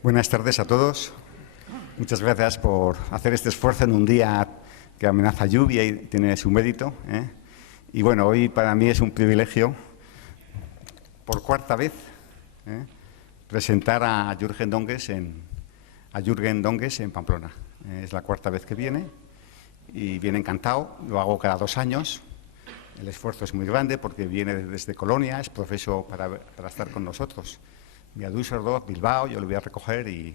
Buenas tardes a todos. Muchas gracias por hacer este esfuerzo en un día que amenaza lluvia y tiene su mérito, ¿eh? Y bueno, hoy para mí es un privilegio, por cuarta vez, presentar a Jürgen Donges en Pamplona. Es la cuarta vez que viene y viene encantado. Lo hago cada 2 años. El esfuerzo es muy grande porque viene desde Colonia, es profeso para estar con nosotros. A Düsseldorf, Bilbao, yo lo voy a recoger y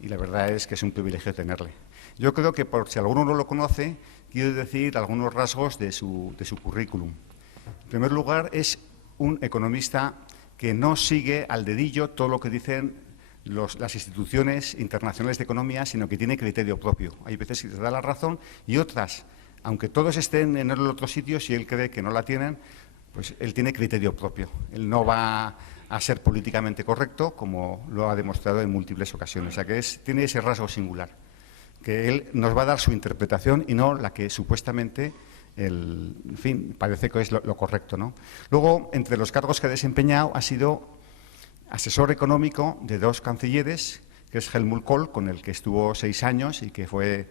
la verdad es que es un privilegio tenerle. Yo creo que, por si alguno no lo conoce, quiero decir algunos rasgos de su currículum. En primer lugar, es un economista que no sigue al dedillo todo lo que dicen las instituciones internacionales de economía, sino que tiene criterio propio. Hay veces que se da la razón y otras, aunque todos estén en el otro sitio, si él cree que no la tienen, pues él tiene criterio propio. Él no va a ser políticamente correcto, como lo ha demostrado en múltiples ocasiones. O sea, que tiene ese rasgo singular, que él nos va a dar su interpretación y no la que supuestamente, en fin, parece que es lo correcto, ¿no? Luego, entre los cargos que ha desempeñado, ha sido asesor económico de 2 cancilleres, que es Helmut Kohl, con el que estuvo 6 años y que fue,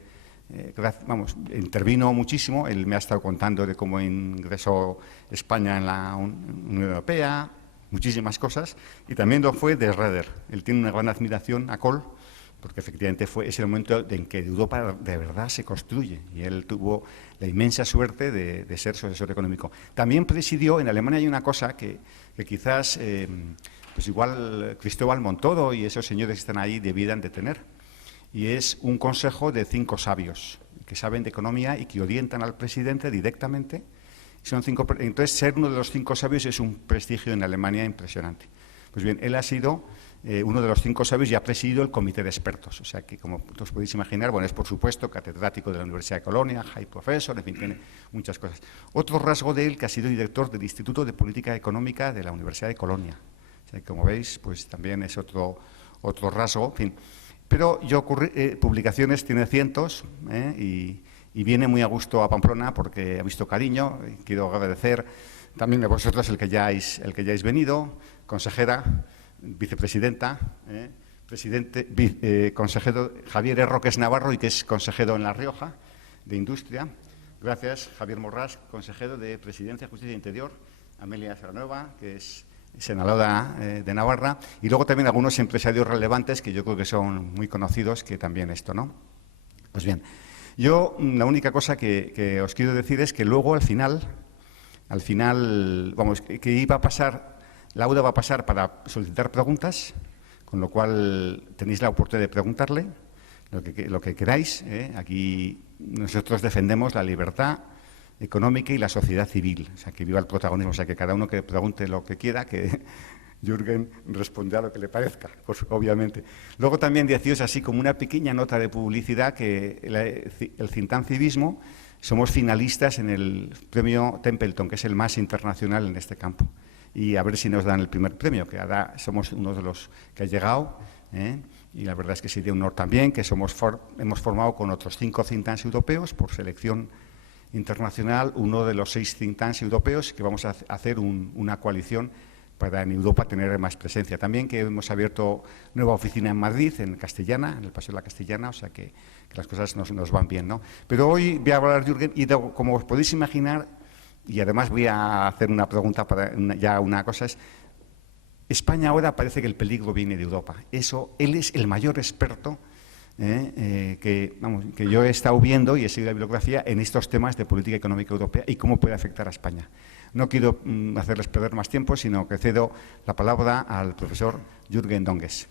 intervino muchísimo. Él me ha estado contando de cómo ingresó España en la Unión Europea, muchísimas cosas, y también lo fue de Schroeder. Él tiene una gran admiración a Kohl, porque efectivamente es el momento en que Europa de verdad se construye, y él tuvo la inmensa suerte de ser su asesor económico. También presidió, en Alemania hay una cosa que quizás, pues igual Cristóbal Montoro y esos señores que están ahí debieran de tener, y es un consejo de 5 sabios que saben de economía y que orientan al presidente directamente. Entonces, ser uno de los 5 sabios es un prestigio en Alemania impresionante. Pues bien, él ha sido uno de los 5 sabios y ha presidido el comité de expertos. O sea que, como os podéis imaginar, bueno, es por supuesto catedrático de la Universidad de Colonia, high professor, en fin, tiene muchas cosas. Otro rasgo de él, que ha sido director del Instituto de Política Económica de la Universidad de Colonia. O sea que, como veis, pues también es otro rasgo, en fin. Pero publicaciones tiene cientos, y viene muy a gusto a Pamplona porque ha visto cariño. Y quiero agradecer también a vosotros el que ya hayáis venido, consejera, vicepresidenta, consejero Javier Roques Navarro, y que es consejero en La Rioja de Industria. Gracias, Javier Morrás, consejero de Presidencia, Justicia e Interior. Amelia Serranueva, que es senadora de Navarra. Y luego también algunos empresarios relevantes que yo creo que son muy conocidos, que también esto, ¿no? Pues bien. Yo, la única cosa que os quiero decir es que luego, al final, vamos, que iba a pasar, Laura va a pasar para solicitar preguntas, con lo cual tenéis la oportunidad de preguntarle lo que queráis. Aquí nosotros defendemos la libertad económica y la sociedad civil, o sea, que viva el protagonismo, o sea, que cada uno que pregunte lo que quiera, que Jürgen responderá lo que le parezca, pues, obviamente. Luego también deciros, así como una pequeña nota de publicidad, que el Cintan Civismo somos finalistas en el premio Templeton, que es el más internacional en este campo. Y a ver si nos dan el primer premio, que ahora somos uno de los que ha llegado, y la verdad es que sería un honor también, que hemos formado con otros 5 think tanks europeos por selección internacional, uno de los 6 think tanks europeos, que vamos a hacer una coalición para en Europa tener más presencia. También que hemos abierto nueva oficina en Madrid, en Castellana, en el Paseo de la Castellana, o sea que las cosas nos van bien, ¿no? Pero hoy voy a hablar, Jürgen, y como os podéis imaginar, y además voy a hacer una pregunta una cosa es, España ahora parece que el peligro viene de Europa. Él es el mayor experto que yo he estado viendo y he seguido la bibliografía en estos temas de política económica europea y cómo puede afectar a España. No quiero hacerles perder más tiempo, sino que cedo la palabra al profesor Jürgen Donges.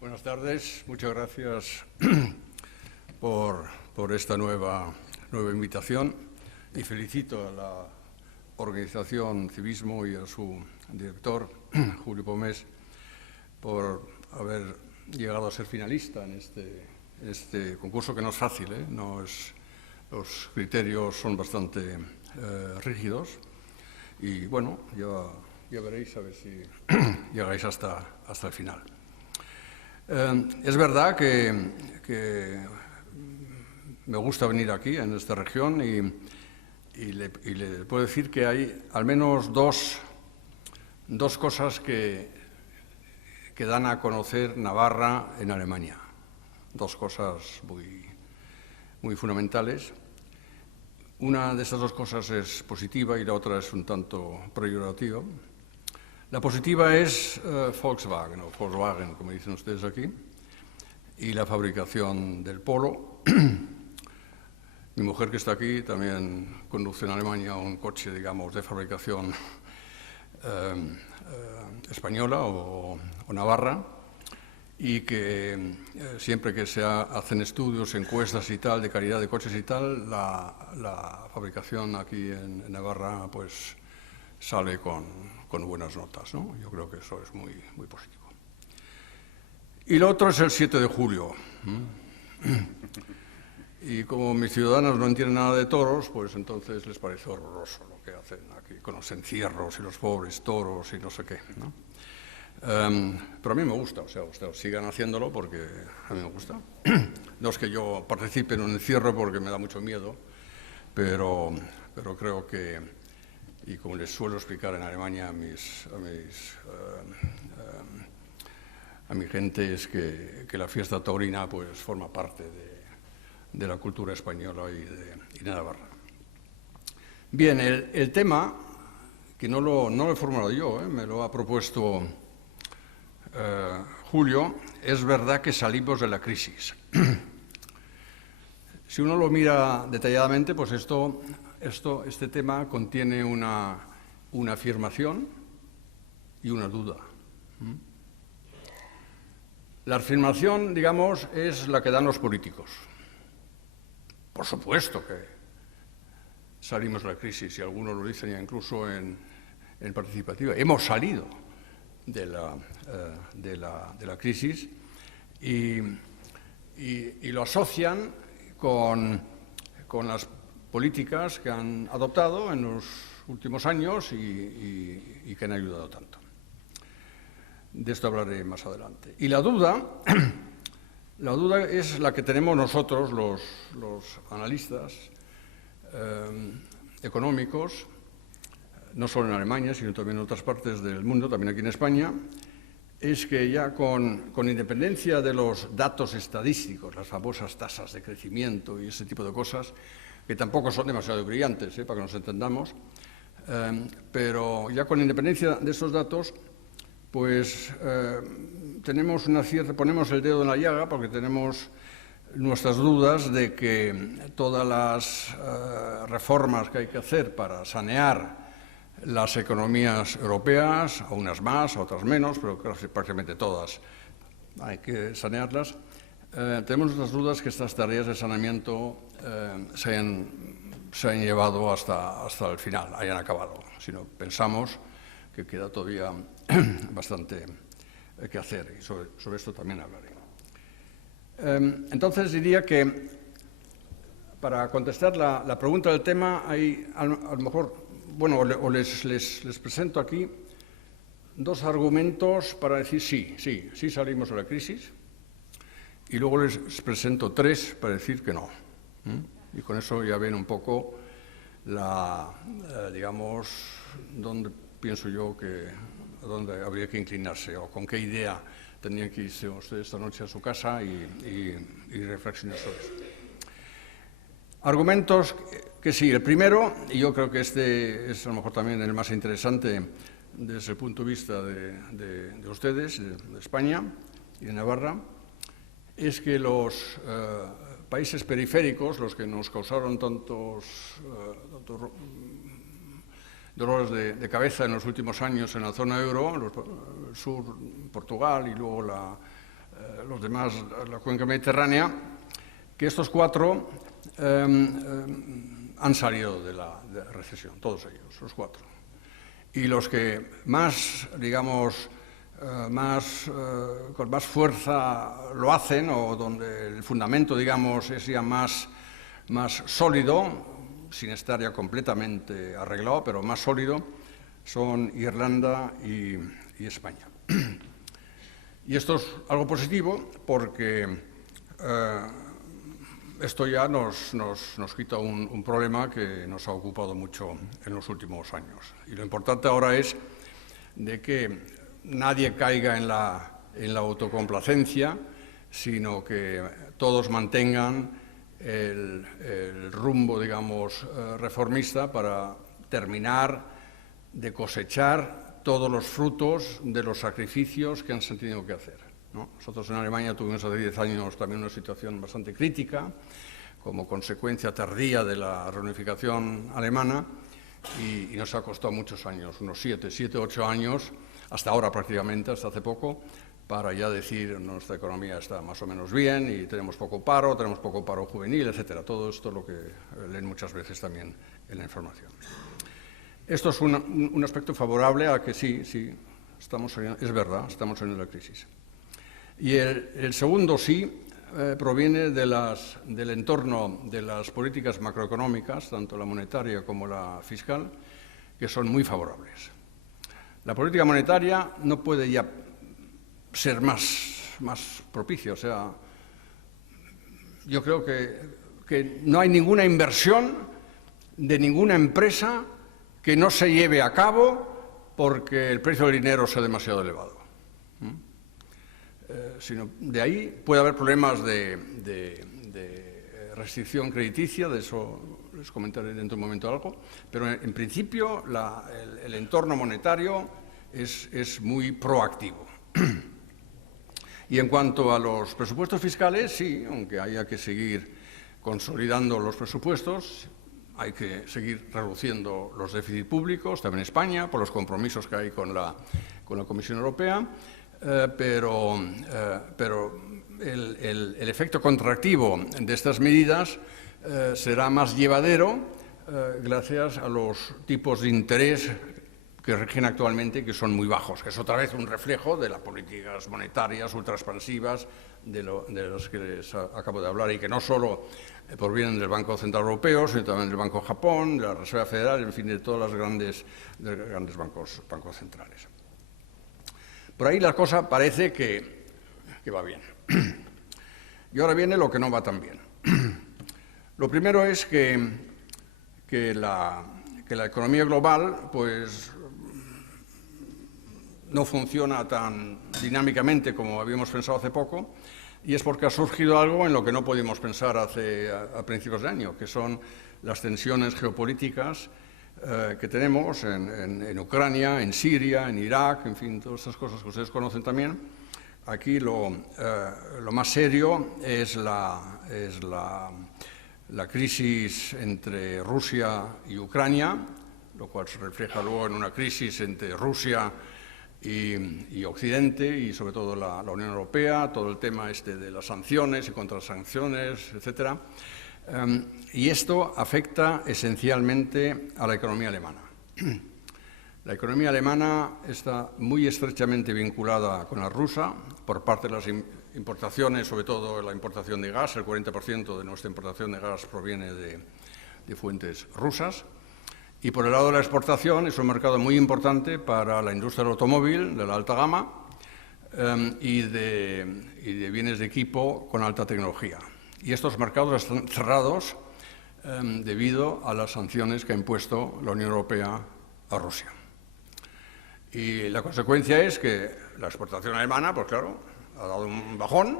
Buenas tardes, muchas gracias por esta nueva invitación, y felicito a la organización Civismo y a su director, Julio Pomés, por haber llegado a ser finalista en este concurso, que no es fácil, los criterios son bastante rígidos, y bueno, ya veréis a ver si llegáis hasta el final. Es verdad que me gusta venir aquí, en esta región, y y le puedo decir que hay al menos dos cosas que dan a conocer Navarra en Alemania. Dos cosas muy fundamentales. Una de estas dos cosas es positiva y la otra es un tanto peyorativa. La positiva es Volkswagen, o Volkswagen, como dicen ustedes aquí, y la fabricación del Polo. Mi mujer, que está aquí, también conduce en Alemania un coche, digamos, de fabricación española o navarra, y que siempre que se hacen estudios, encuestas y tal, de calidad de coches y tal, la fabricación aquí en Navarra pues sale con buenas notas, ¿no? Yo creo que eso es muy positivo. Y lo otro es el 7 de julio. Y como mis ciudadanos no entienden nada de toros, pues entonces les parece horroroso lo que hacen aquí con los encierros y los pobres toros y no sé qué, ¿no? Pero a mí me gusta, o sea, ustedes sigan haciéndolo porque a mí me gusta. No es que yo participe en un encierro porque me da mucho miedo, pero creo que, y como les suelo explicar en Alemania a mi gente, es que la fiesta taurina pues forma parte de la cultura española y de Navarra. Bien, el tema, que no lo he formulado yo, me lo ha propuesto Julio, es verdad que salimos de la crisis. Si uno lo mira detalladamente, pues este tema contiene una afirmación y una duda. La afirmación, digamos, es la que dan los políticos. Por supuesto que salimos de la crisis, y algunos lo dicen ya incluso en participativa. Hemos salido de la crisis y lo asocian con las políticas que han adoptado en los últimos años y que han ayudado tanto. De esto hablaré más adelante. Y la duda es la que tenemos nosotros, los analistas económicos, no solo en Alemania, sino también en otras partes del mundo, también aquí en España, es que ya con independencia de los datos estadísticos, las famosas tasas de crecimiento y ese tipo de cosas, que tampoco son demasiado brillantes, para que nos entendamos, pero ya con independencia de esos datos, pues ponemos el dedo en la llaga porque tenemos nuestras dudas de que todas las reformas que hay que hacer para sanear las economías europeas, a unas más, a otras menos, pero prácticamente todas hay que sanearlas. Tenemos nuestras dudas que estas tareas de saneamiento se han llevado hasta el final, hayan acabado. Si no, pensamos que queda todavía bastante que hacer, y sobre esto también hablaré. Entonces diría que para contestar la pregunta del tema, hay a lo mejor, bueno, les presento aquí dos argumentos para decir sí salimos de la crisis, y luego les presento tres para decir que no. Y con eso ya ven un poco digamos, dónde pienso yo a dónde habría que inclinarse o con qué idea tendrían que irse ustedes esta noche a su casa y reflexionar sobre eso. Argumentos que sí. El primero, y yo creo que este es a lo mejor también el más interesante desde el punto de vista de ustedes, de España y de Navarra, es que los países periféricos, los que nos causaron tantos dolores de cabeza en los últimos años en la zona euro, el sur, Portugal, y luego los demás, la cuenca mediterránea, que estos cuatro han salido de la recesión, todos ellos, los cuatro. Y los que más, digamos, con más fuerza lo hacen, o donde el fundamento, digamos, es ya más sólido, sin estar ya completamente arreglado, pero más sólido, son Irlanda y España. Y esto es algo positivo porque esto ya nos quita un problema que nos ha ocupado mucho en los últimos años. Y lo importante ahora es de que nadie caiga en la autocomplacencia, sino que todos mantengan el rumbo, digamos, reformista para terminar de cosechar todos los frutos de los sacrificios que han tenido que hacer, ¿no? Nosotros en Alemania tuvimos hace 10 años también una situación bastante crítica, como consecuencia tardía de la reunificación alemana, y nos ha costado muchos años, unos 7, 8 años, hasta ahora prácticamente, hasta hace poco, para ya decir nuestra economía está más o menos bien y tenemos poco paro juvenil, etcétera. Todo esto es lo que leen muchas veces también en la información. Esto es un aspecto favorable a que sí, es verdad, estamos en la crisis. Y el segundo sí proviene del entorno de las políticas macroeconómicas, tanto la monetaria como la fiscal, que son muy favorables. La política monetaria no puede ya ser más propicia, o sea, yo creo que no hay ninguna inversión de ninguna empresa que no se lleve a cabo porque el precio del dinero sea demasiado elevado. Sino de ahí puede haber problemas de restricción crediticia, de eso les comentaré dentro de un momento algo, pero en principio el entorno monetario es muy proactivo. Y en cuanto a los presupuestos fiscales, sí, aunque haya que seguir consolidando los presupuestos, hay que seguir reduciendo los déficits públicos, también en España, por los compromisos que hay con la Comisión Europea, pero el efecto contractivo de estas medidas será más llevadero gracias a los tipos de interés que rigen actualmente, que son muy bajos, que es otra vez un reflejo de las políticas monetarias ultraexpansivas de las que les acabo de hablar y que no solo provienen del Banco Central Europeo, sino también del Banco de Japón, de la Reserva Federal, en fin, de todos los grandes bancos centrales. Por ahí la cosa parece que va bien. Y ahora viene lo que no va tan bien. Lo primero es que la economía global pues, no funciona tan dinámicamente como habíamos pensado hace poco, y es porque ha surgido algo en lo que no podíamos pensar a principios de año, que son las tensiones geopolíticas que tenemos en Ucrania, en Siria, en Irak, en fin, todas estas cosas que ustedes conocen también. Aquí lo más serio es la crisis entre Rusia y Ucrania, lo cual se refleja luego en una crisis entre Rusia y Occidente, y sobre todo la Unión Europea, todo el tema de las sanciones y contrasanciones, etcétera. Y esto afecta esencialmente a la economía alemana. La economía alemana está muy estrechamente vinculada con la rusa por parte de las importaciones, sobre todo la importación de gas. El 40% de nuestra importación de gas proviene de fuentes rusas. Y por el lado de la exportación es un mercado muy importante para la industria del automóvil, de la alta gama, y de bienes de equipo con alta tecnología. Y estos mercados están cerrados debido a las sanciones que ha impuesto la Unión Europea a Rusia. Y la consecuencia es que la exportación alemana, pues claro, ha dado un bajón,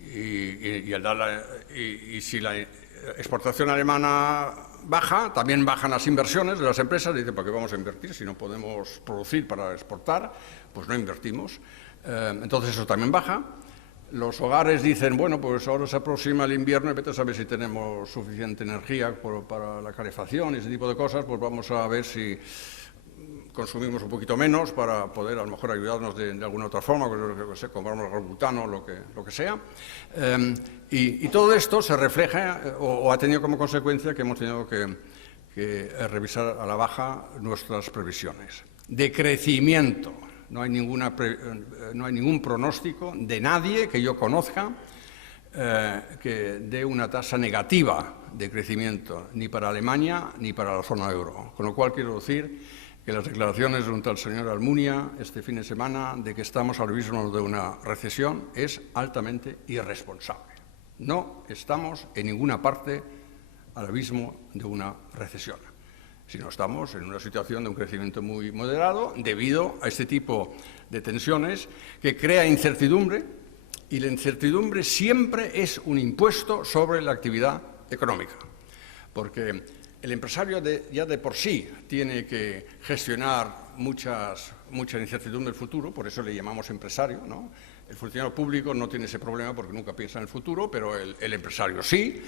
y si la exportación alemana baja, también bajan las inversiones de las empresas. Dicen, ¿para qué vamos a invertir? Si no podemos producir para exportar, pues no invertimos. Entonces eso también baja. Los hogares dicen, bueno, pues ahora se aproxima el invierno y vete a saber si tenemos suficiente energía para la calefacción y ese tipo de cosas, pues vamos a ver si consumimos un poquito menos para poder a lo mejor ayudarnos de alguna otra forma, pues, compramos algún butano, lo que sea. Y todo esto se refleja o ha tenido como consecuencia que hemos tenido que revisar a la baja nuestras previsiones de crecimiento. No hay ningún pronóstico de nadie que yo conozca que dé una tasa negativa de crecimiento, ni para Alemania ni para la zona euro. Con lo cual quiero decir que las declaraciones de un tal señor Almunia este fin de semana de que estamos al abismo de una recesión es altamente irresponsable. No estamos en ninguna parte al abismo de una recesión, sino estamos en una situación de un crecimiento muy moderado debido a este tipo de tensiones que crea incertidumbre, y la incertidumbre siempre es un impuesto sobre la actividad económica, porque el empresario ya de por sí tiene que gestionar mucha incertidumbre del futuro, por eso le llamamos empresario, ¿no? El funcionario público no tiene ese problema porque nunca piensa en el futuro, pero el empresario sí,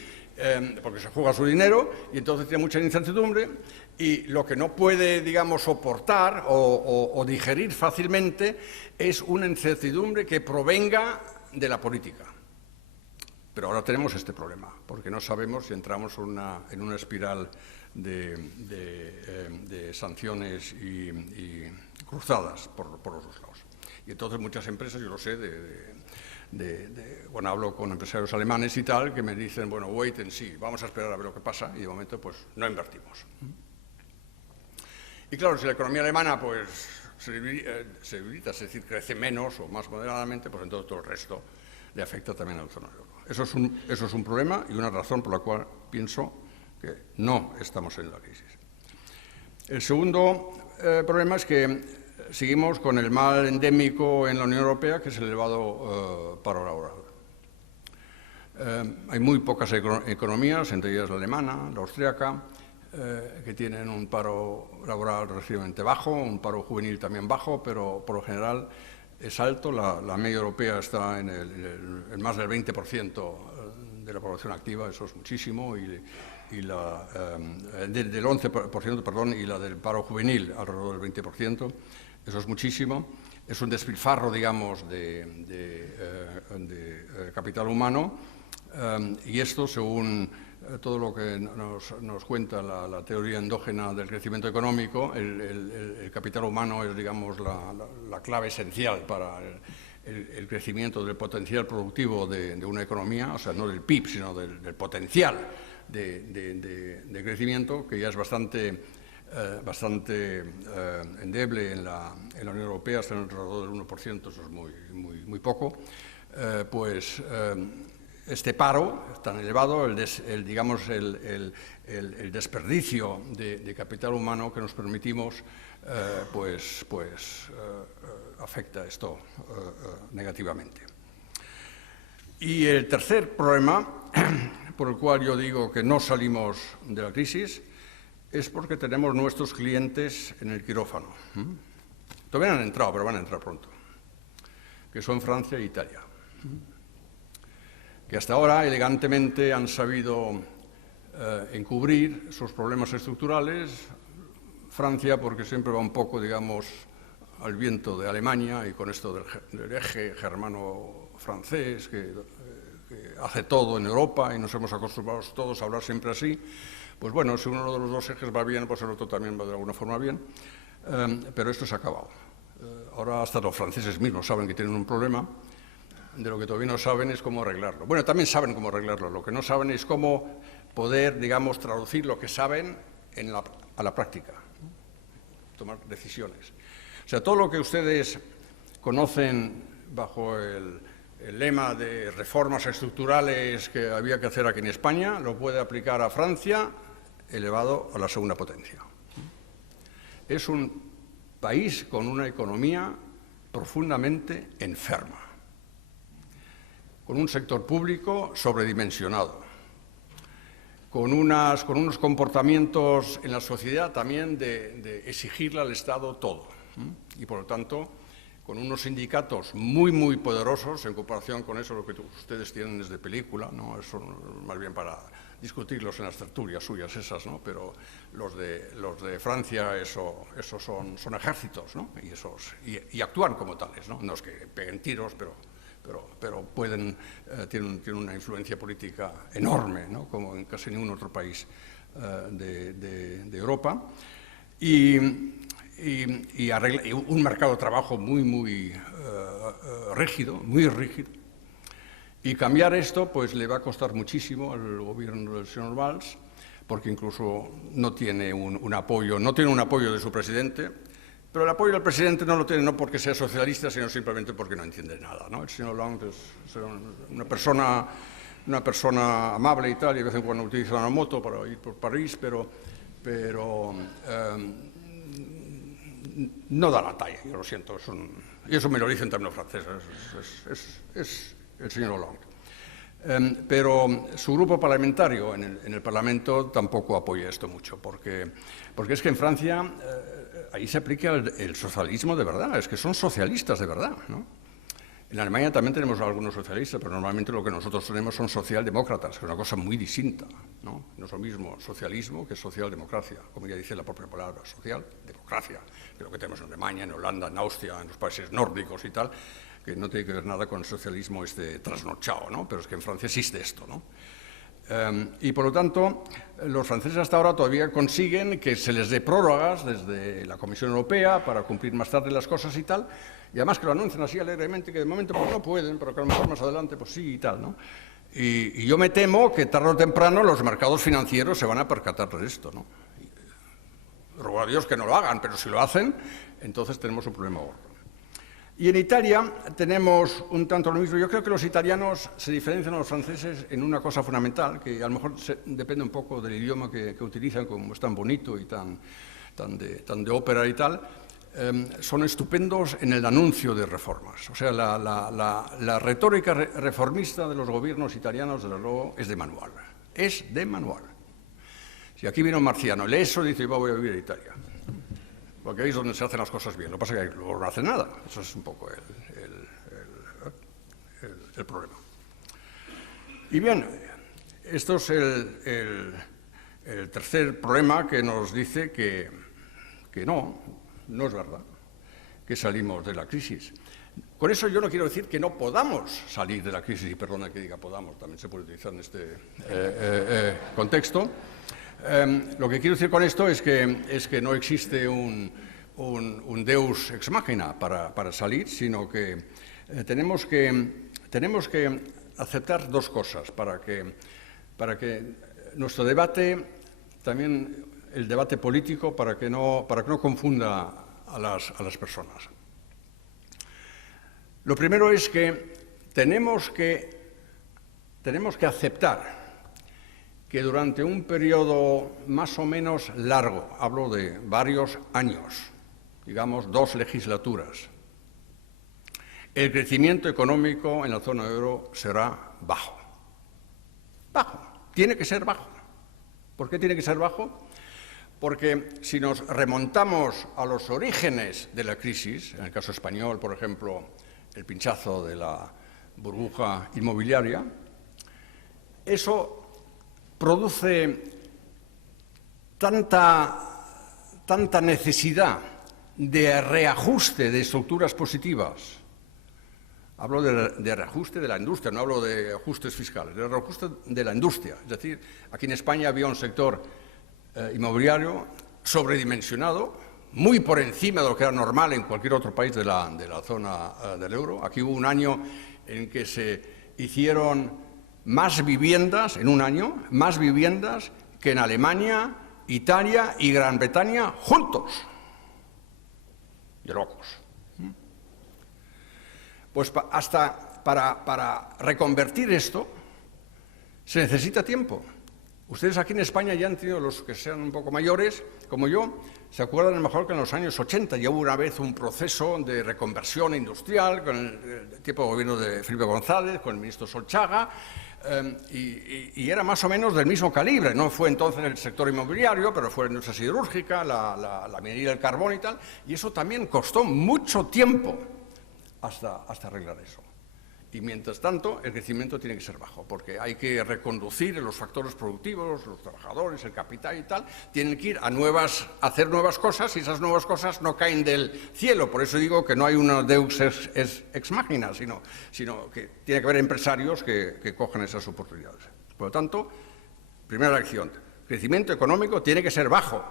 porque se juega su dinero y entonces tiene mucha incertidumbre, y lo que no puede, digamos, soportar o digerir fácilmente es una incertidumbre que provenga de la política. Pero ahora tenemos este problema, porque no sabemos si entramos en una espiral de sanciones y cruzadas por los dos lados. Y entonces muchas empresas, yo lo sé, bueno, hablo con empresarios alemanes y tal, que me dicen, bueno, wait and see, vamos a esperar a ver lo que pasa, y de momento pues no invertimos. Y claro, si la economía alemana pues se debilita, es decir, crece menos o más moderadamente, pues entonces todo el resto le afecta también a la zona euro. Eso es un problema y una razón por la cual pienso que no estamos en la crisis. El segundo problema es que seguimos con el mal endémico en la Unión Europea, que es el elevado paro laboral. Hay muy pocas economías, entre ellas la alemana, la austríaca, que tienen un paro laboral relativamente bajo, un paro juvenil también bajo, pero por lo general es alto. La media europea está en más del 20% de la población activa, eso es muchísimo, del 11%, perdón, y la del paro juvenil alrededor del 20%, eso es muchísimo. Es un despilfarro, digamos, de capital humano, y esto, según todo lo que nos cuenta la teoría endógena del crecimiento económico, el capital humano es, digamos, la clave esencial para el crecimiento del potencial productivo de una economía, o sea, no del PIB, sino del potencial de crecimiento, que ya es bastante endeble en la Unión Europea, está alrededor del 1%, eso es muy poco. Este paro tan elevado, el desperdicio de capital humano que nos permitimos, afecta esto negativamente. Y el tercer problema, por el cual yo digo que no salimos de la crisis, es porque tenemos nuestros clientes en el quirófano. Todavía no han entrado, pero van a entrar pronto, que son Francia e Italia, que hasta ahora elegantemente han sabido encubrir sus problemas estructurales. Francia, porque siempre va un poco, digamos, al viento de Alemania y con esto del eje germano-francés que hace todo en Europa y nos hemos acostumbrado todos a hablar siempre así. Pues bueno, si uno de los dos ejes va bien, pues el otro también va de alguna forma bien, pero esto se ha acabado. Ahora hasta los franceses mismos saben que tienen un problema, de lo que todavía no saben es cómo arreglarlo. Bueno, también saben cómo arreglarlo, lo que no saben es cómo poder, digamos, traducir lo que saben a la práctica, tomar decisiones. O sea, todo lo que ustedes conocen bajo el lema de reformas estructurales que había que hacer aquí en España, lo puede aplicar a Francia, elevado a la segunda potencia. Es un país con una economía profundamente enferma, con un sector público sobredimensionado, con unos comportamientos en la sociedad también de exigirle al Estado todo, y por lo tanto con unos sindicatos muy poderosos en comparación con eso lo que ustedes tienen desde película, ¿no? Eso más bien para discutirlos en las tertulias suyas esas, ¿no? Pero los de Francia esos son ejércitos, ¿no? Y actúan como tales, ¿no? No es que peguen tiros, pero tienen una influencia política enorme, ¿no? Como en casi ningún otro país de Europa. Y un mercado de trabajo muy rígido, y cambiar esto pues le va a costar muchísimo al gobierno del señor Valls, porque incluso no tiene un apoyo de su presidente, pero el apoyo del presidente no lo tiene no porque sea socialista, sino simplemente porque no entiende nada, ¿no? El señor Hollande es una persona una persona amable y tal, y de vez en cuando utiliza una moto para ir por París, pero no da la talla, yo lo siento. Y eso me lo dice en términos franceses, es el señor Hollande. Pero su grupo parlamentario en el Parlamento tampoco apoya esto mucho, porque es que en Francia ahí se aplica el socialismo de verdad, es que son socialistas de verdad, ¿no? En Alemania también tenemos algunos socialistas, pero normalmente lo que nosotros tenemos son socialdemócratas, que es una cosa muy distinta, ¿no? No es lo mismo socialismo que socialdemocracia, como ya dice la propia palabra, socialdemocracia, que es lo que tenemos en Alemania, en Holanda, en Austria, en los países nórdicos y tal, que no tiene que ver nada con el socialismo trasnochado, ¿no? Pero es que en Francia existe esto, ¿no? Y por lo tanto, los franceses hasta ahora todavía consiguen que se les dé prórrogas desde la Comisión Europea para cumplir más tarde las cosas y tal, y además que lo anuncian así alegremente, que de momento pues no pueden, pero que a lo mejor más adelante pues sí y tal, ¿no? Y yo me temo que tarde o temprano los mercados financieros se van a percatar de esto, ¿no? Ruego a Dios que no lo hagan, pero si lo hacen, entonces tenemos un problema gordo. Y en Italia tenemos un tanto lo mismo. Yo creo que los italianos se diferencian a los franceses en una cosa fundamental, que a lo mejor depende un poco del idioma que utilizan, como es tan bonito y tan de ópera y tal. Son estupendos en el anuncio de reformas. O sea, la retórica reformista de los gobiernos italianos, desde luego, es de manual. Es de manual. Si aquí viene un marciano, lee eso y dice, voy a vivir a Italia. Porque ahí es donde se hacen las cosas bien. Lo que pasa es que luego no hacen nada. Eso es un poco el problema. Y bien, esto es el tercer problema que nos dice que no es verdad, que salimos de la crisis. Con eso yo no quiero decir que no podamos salir de la crisis, y perdona que diga podamos, también se puede utilizar en este contexto. Lo que quiero decir con esto es que no existe un deus ex machina para salir, sino que tenemos que aceptar dos cosas para que nuestro debate, también el debate político, para que no confunda a las personas. Lo primero es que tenemos que aceptar que durante un periodo más o menos largo, hablo de varios años, digamos 2 legislaturas, el crecimiento económico en la zona euro será bajo. Bajo. Tiene que ser bajo. ¿Por qué tiene que ser bajo? Porque si nos remontamos a los orígenes de la crisis, en el caso español, por ejemplo, el pinchazo de la burbuja inmobiliaria, eso produce tanta necesidad de reajuste de estructuras positivas. Hablo de reajuste de la industria, no hablo de ajustes fiscales, de reajuste de la industria. Es decir, aquí en España había un sector inmobiliario sobredimensionado, muy por encima de lo que era normal en cualquier otro país de la zona del euro. Aquí hubo un año en que se hicieron más viviendas, en un año, más viviendas que en Alemania, Italia y Gran Bretaña juntos. De locos. Pues hasta para reconvertir esto se necesita tiempo. Ustedes aquí en España ya han tenido, los que sean un poco mayores, como yo, se acuerdan a lo mejor que en los años 80 ya hubo una vez un proceso de reconversión industrial con el tipo de gobierno de Felipe González, con el ministro Solchaga, y era más o menos del mismo calibre. No fue entonces el sector inmobiliario, pero fue la industria siderúrgica, la minería del carbón y tal, y eso también costó mucho tiempo hasta arreglar eso. Y mientras tanto, el crecimiento tiene que ser bajo, porque hay que reconducir los factores productivos, los trabajadores, el capital y tal, tienen que ir a hacer nuevas cosas, y esas nuevas cosas no caen del cielo. Por eso digo que no hay una deus ex machina, sino que tiene que haber empresarios que cojan esas oportunidades. Por lo tanto, primera lección, crecimiento económico tiene que ser bajo.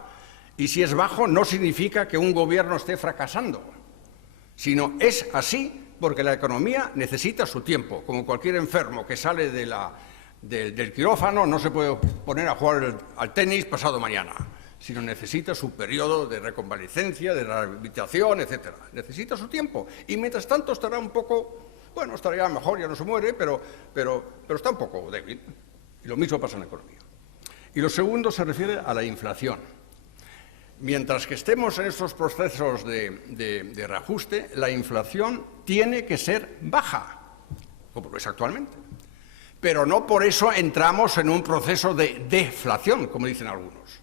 Y si es bajo, no significa que un gobierno esté fracasando, sino es así porque la economía necesita su tiempo. Como cualquier enfermo que sale del quirófano, no se puede poner a jugar al tenis pasado mañana, sino necesita su periodo de reconvalecencia, de rehabilitación, etc. Necesita su tiempo. Y mientras tanto estará un poco bueno, estaría mejor, ya no se muere, pero está un poco débil. Y lo mismo pasa en la economía. Y lo segundo se refiere a la inflación. Mientras que estemos en estos procesos de reajuste, la inflación tiene que ser baja, como lo es actualmente. Pero no por eso entramos en un proceso de deflación, como dicen algunos.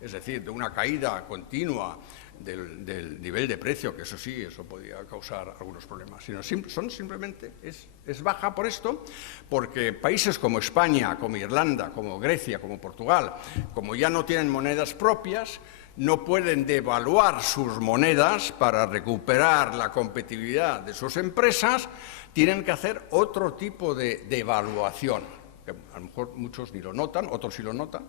Es decir, de una caída continua del nivel de precio, que eso sí, eso podría causar algunos problemas, sino simplemente es baja por esto, porque países como España, como Irlanda, como Grecia, como Portugal, como ya no tienen monedas propias, no pueden devaluar sus monedas para recuperar la competitividad de sus empresas, tienen que hacer otro tipo de devaluación, que a lo mejor muchos ni lo notan, otros sí lo notan,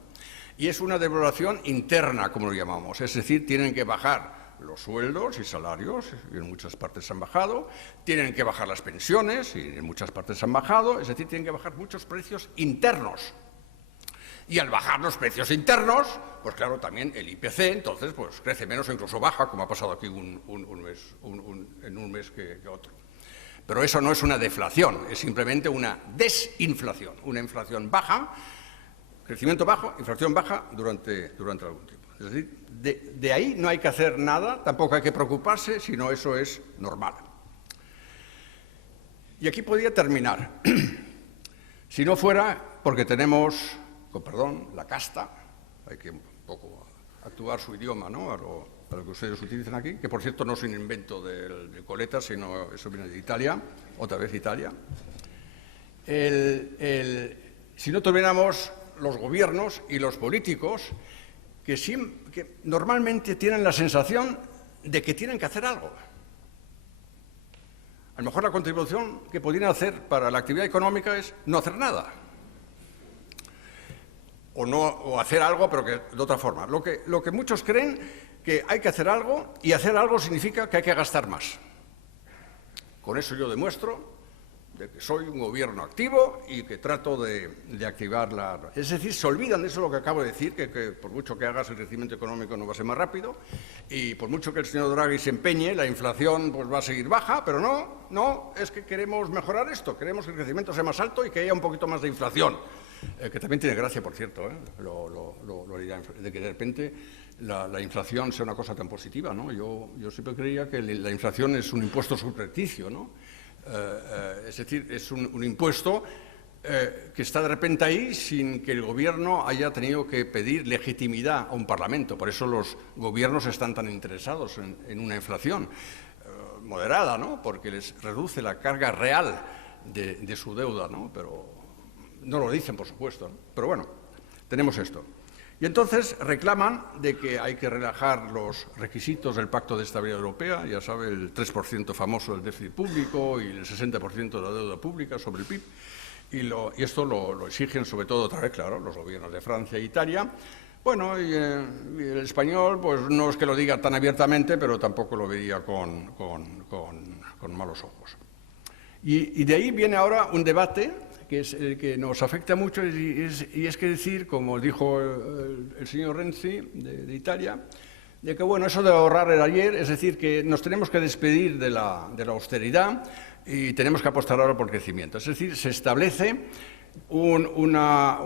y es una devaluación interna, como lo llamamos, es decir, tienen que bajar los sueldos y salarios, y en muchas partes han bajado, tienen que bajar las pensiones, y en muchas partes han bajado, es decir, tienen que bajar muchos precios internos. Y al bajar los precios internos, pues claro, también el IPC, entonces, pues crece menos o incluso baja, como ha pasado aquí en un mes que otro. Pero eso no es una deflación, es simplemente una desinflación, una inflación baja, crecimiento bajo, inflación baja durante algún tiempo. Es decir, de ahí no hay que hacer nada, tampoco hay que preocuparse, sino eso es normal. Y aquí podría terminar. Si no fuera porque tenemos, con perdón, la casta, hay que un poco actuar su idioma, ¿no? a lo que ustedes utilizan aquí, que por cierto no es un invento de Coleta, sino eso viene de Italia, otra vez Italia. Si no tuviéramos los gobiernos y los políticos que normalmente tienen la sensación de que tienen que hacer algo. A lo mejor la contribución que podrían hacer para la actividad económica es no hacer nada. O hacer algo, pero que de otra forma. Lo que muchos creen que hay que hacer algo, y hacer algo significa que hay que gastar más. Con eso yo demuestro de que soy un gobierno activo y que trato de activar la... Es decir, se olvidan de eso lo que acabo de decir, que por mucho que hagas el crecimiento económico no va a ser más rápido, y por mucho que el señor Draghi se empeñe, la inflación pues va a seguir baja, pero no, es que queremos mejorar esto, queremos que el crecimiento sea más alto y que haya un poquito más de inflación, que también tiene gracia, por cierto, de que de repente la inflación sea una cosa tan positiva, ¿no? Yo siempre creía que la inflación es un impuesto subrepticio, ¿no? Es decir, es un impuesto que está de repente ahí sin que el gobierno haya tenido que pedir legitimidad a un parlamento. Por eso los gobiernos están tan interesados en una inflación moderada, ¿no? Porque les reduce la carga real de su deuda, ¿no? Pero no lo dicen, por supuesto, ¿no? Pero bueno, tenemos esto. Y entonces reclaman de que hay que relajar los requisitos del Pacto de Estabilidad Europea, ya sabe, el 3% famoso del déficit público y el 60% de la deuda pública sobre el PIB, y esto lo exigen sobre todo, otra vez, claro, los gobiernos de Francia e Italia. Bueno, y el español, pues no es que lo diga tan abiertamente, pero tampoco lo vería con malos ojos. Y de ahí viene ahora un debate que es el que nos afecta mucho, y es que decir, como dijo el señor Renzi de Italia, de que bueno, eso de ahorrar el ayer, es decir, que nos tenemos que despedir de la austeridad y tenemos que apostar ahora por crecimiento. Es decir, se establece una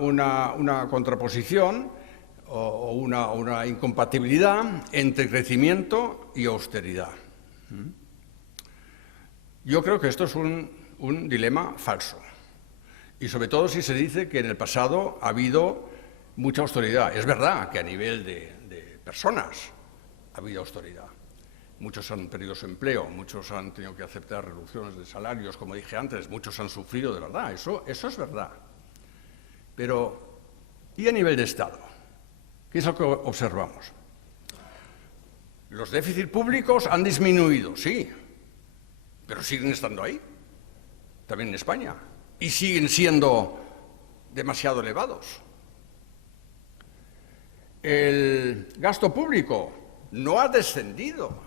contraposición o una incompatibilidad entre crecimiento y austeridad. Yo creo que esto es un dilema falso. Y sobre todo si se dice que en el pasado ha habido mucha austeridad. Es verdad que a nivel de personas ha habido austeridad. Muchos han perdido su empleo, muchos han tenido que aceptar reducciones de salarios, como dije antes, muchos han sufrido de verdad, eso es verdad. Pero, ¿y a nivel de Estado? ¿Qué es lo que observamos? Los déficits públicos han disminuido, sí, pero siguen estando ahí, también en España. Y siguen siendo demasiado elevados. El gasto público no ha descendido.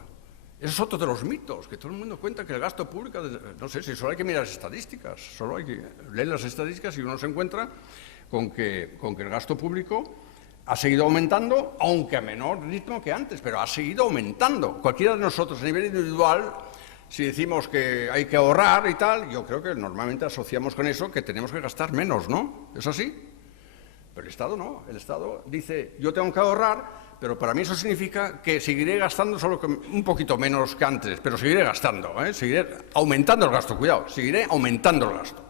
Eso es otro de los mitos, que todo el mundo cuenta que el gasto público, no sé, si solo hay que mirar las estadísticas, solo hay que leer las estadísticas y uno se encuentra con que el gasto público ha seguido aumentando, aunque a menor ritmo que antes, pero ha seguido aumentando. Cualquiera de nosotros a nivel individual Si decimos que hay que ahorrar y tal, yo creo que normalmente asociamos con eso que tenemos que gastar menos, ¿no? ¿Es así? Pero el Estado no. El Estado dice, yo tengo que ahorrar, pero para mí eso significa que seguiré gastando solo que un poquito menos que antes, pero seguiré gastando, seguiré aumentando el gasto, cuidado, seguiré aumentando el gasto.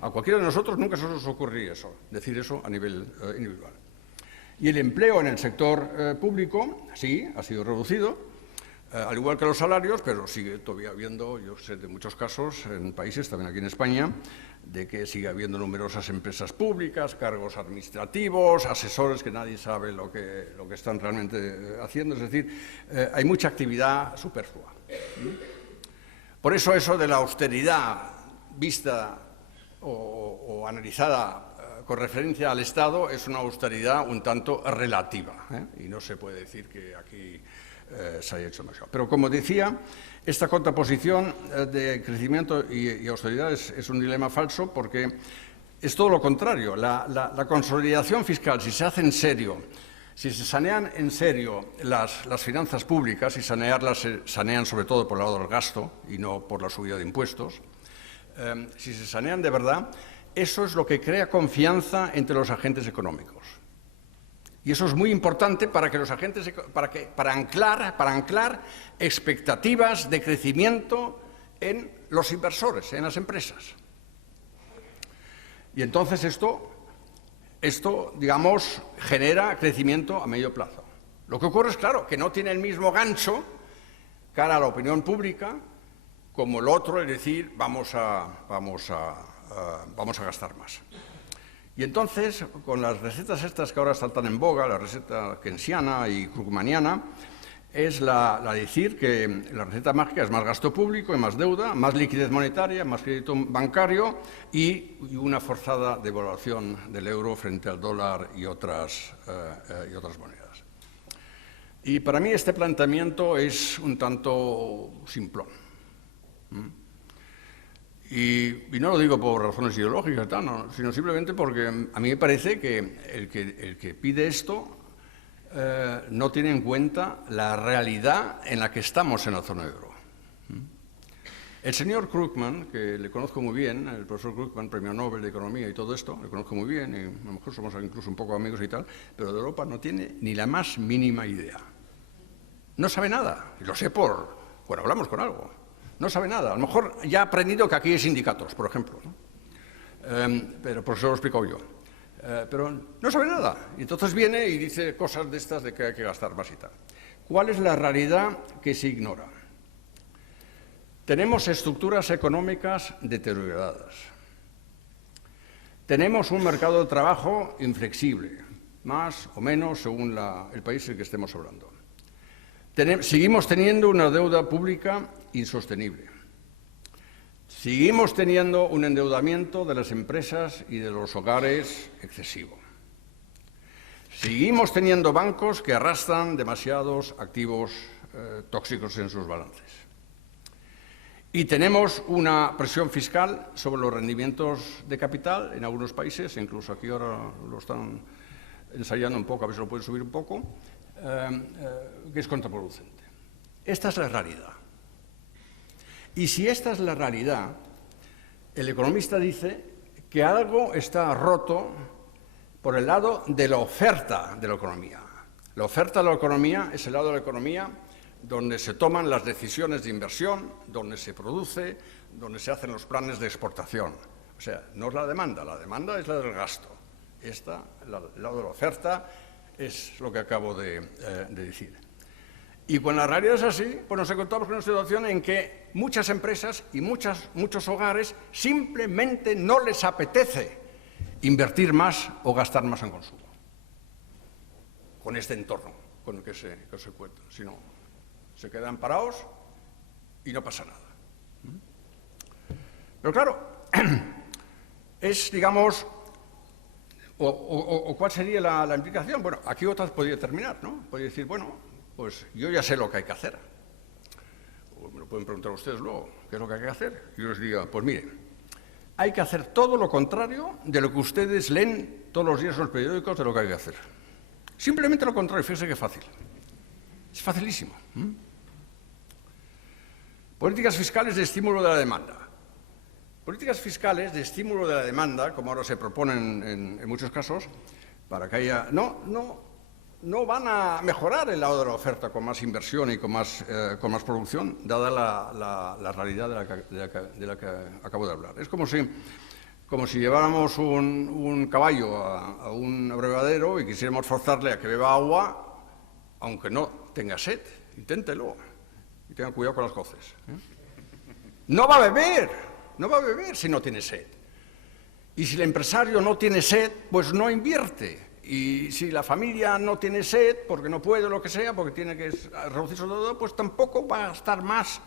A cualquiera de nosotros nunca se nos ocurriría eso, decir eso a nivel individual. Y el empleo en el sector público, sí, ha sido reducido, al igual que los salarios, pero sigue todavía habiendo, yo sé de muchos casos en países, también aquí en España, de que sigue habiendo numerosas empresas públicas, cargos administrativos, asesores que nadie sabe lo que están realmente haciendo. Es decir, hay mucha actividad superflua. Por eso de la austeridad vista o analizada con referencia al Estado es una austeridad un tanto relativa, y no se puede decir que aquí se haya hecho demasiado. Pero, como decía, esta contraposición de crecimiento y austeridad es un dilema falso porque es todo lo contrario. La consolidación fiscal, si se hace en serio, si se sanean en serio las finanzas públicas, y sanearlas se sanean sobre todo por el lado del gasto y no por la subida de impuestos, si se sanean de verdad, eso es lo que crea confianza entre los agentes económicos. Y eso es muy importante para que los agentes, para anclar expectativas de crecimiento en los inversores, en las empresas. Y entonces esto, digamos, genera crecimiento a medio plazo. Lo que ocurre es, claro, que no tiene el mismo gancho cara a la opinión pública como el otro, es decir, vamos a gastar más. Y entonces, con las recetas estas que ahora están tan en boga, la receta keynesiana y krugmaniana, es la decir que la receta mágica es más gasto público y más deuda, más liquidez monetaria, más crédito bancario y una forzada devaluación del euro frente al dólar y otras monedas. Y para mí este planteamiento es un tanto simplón. Y no lo digo por razones ideológicas, no, sino simplemente porque a mí me parece que el que pide esto no tiene en cuenta la realidad en la que estamos en la zona euro. El señor Krugman, que le conozco muy bien, el profesor Krugman, premio Nobel de Economía y todo esto, le conozco muy bien, y a lo mejor somos incluso un poco amigos y tal, pero de Europa no tiene ni la más mínima idea. No sabe nada, y lo sé bueno, hablamos con algo. No sabe nada. A lo mejor ya ha aprendido que aquí hay sindicatos, por ejemplo, ¿no? Pero por eso lo he explicado yo. Pero no sabe nada. Y entonces viene y dice cosas de estas de que hay que gastar más y tal. ¿Cuál es la realidad que se ignora? Tenemos estructuras económicas deterioradas. Tenemos un mercado de trabajo inflexible, más o menos según el país del que estemos hablando. Seguimos teniendo una deuda pública insostenible. Seguimos teniendo un endeudamiento de las empresas y de los hogares excesivo. Seguimos teniendo bancos que arrastran demasiados activos tóxicos en sus balances. Y tenemos una presión fiscal sobre los rendimientos de capital en algunos países, incluso aquí ahora lo están ensayando un poco, a ver si lo pueden subir un poco, que es contraproducente. Esta es la realidad. Y si esta es la realidad, el economista dice que algo está roto por el lado de la oferta de la economía. La oferta de la economía es el lado de la economía donde se toman las decisiones de inversión, donde se produce, donde se hacen los planes de exportación. O sea, no es la demanda es la del gasto. El lado de la oferta es lo que acabo de decir. Y cuando la realidad es así, pues nos encontramos con una situación en que muchas empresas y muchos hogares simplemente no les apetece invertir más o gastar más en consumo con este entorno con el que se encuentran. Si no, se quedan parados y no pasa nada. Pero claro, es, digamos, ¿cuál sería la implicación? Bueno, aquí otra podría terminar, ¿no? Podría decir, bueno, pues yo ya sé lo que hay que hacer. O me lo pueden preguntar ustedes luego, ¿qué es lo que hay que hacer? Y yo les digo, pues mire, hay que hacer todo lo contrario de lo que ustedes leen todos los días en los periódicos de lo que hay que hacer. Simplemente lo contrario, fíjense qué fácil. Es facilísimo. Políticas fiscales de estímulo de la demanda. Políticas fiscales de estímulo de la demanda, como ahora se proponen en muchos casos, para que haya... No van a mejorar el lado de la oferta con más inversión y con más producción, dada la realidad de la que acabo de hablar. Es como si lleváramos un caballo a un abrevadero y quisiéramos forzarle a que beba agua, aunque no tenga sed. Inténtelo y tengan cuidado con las coces. No va a beber si no tiene sed. Y si el empresario no tiene sed, pues no invierte. Y si la familia no tiene sed, porque no puede o lo que sea, porque tiene que reducir su deuda, pues tampoco va a gastar más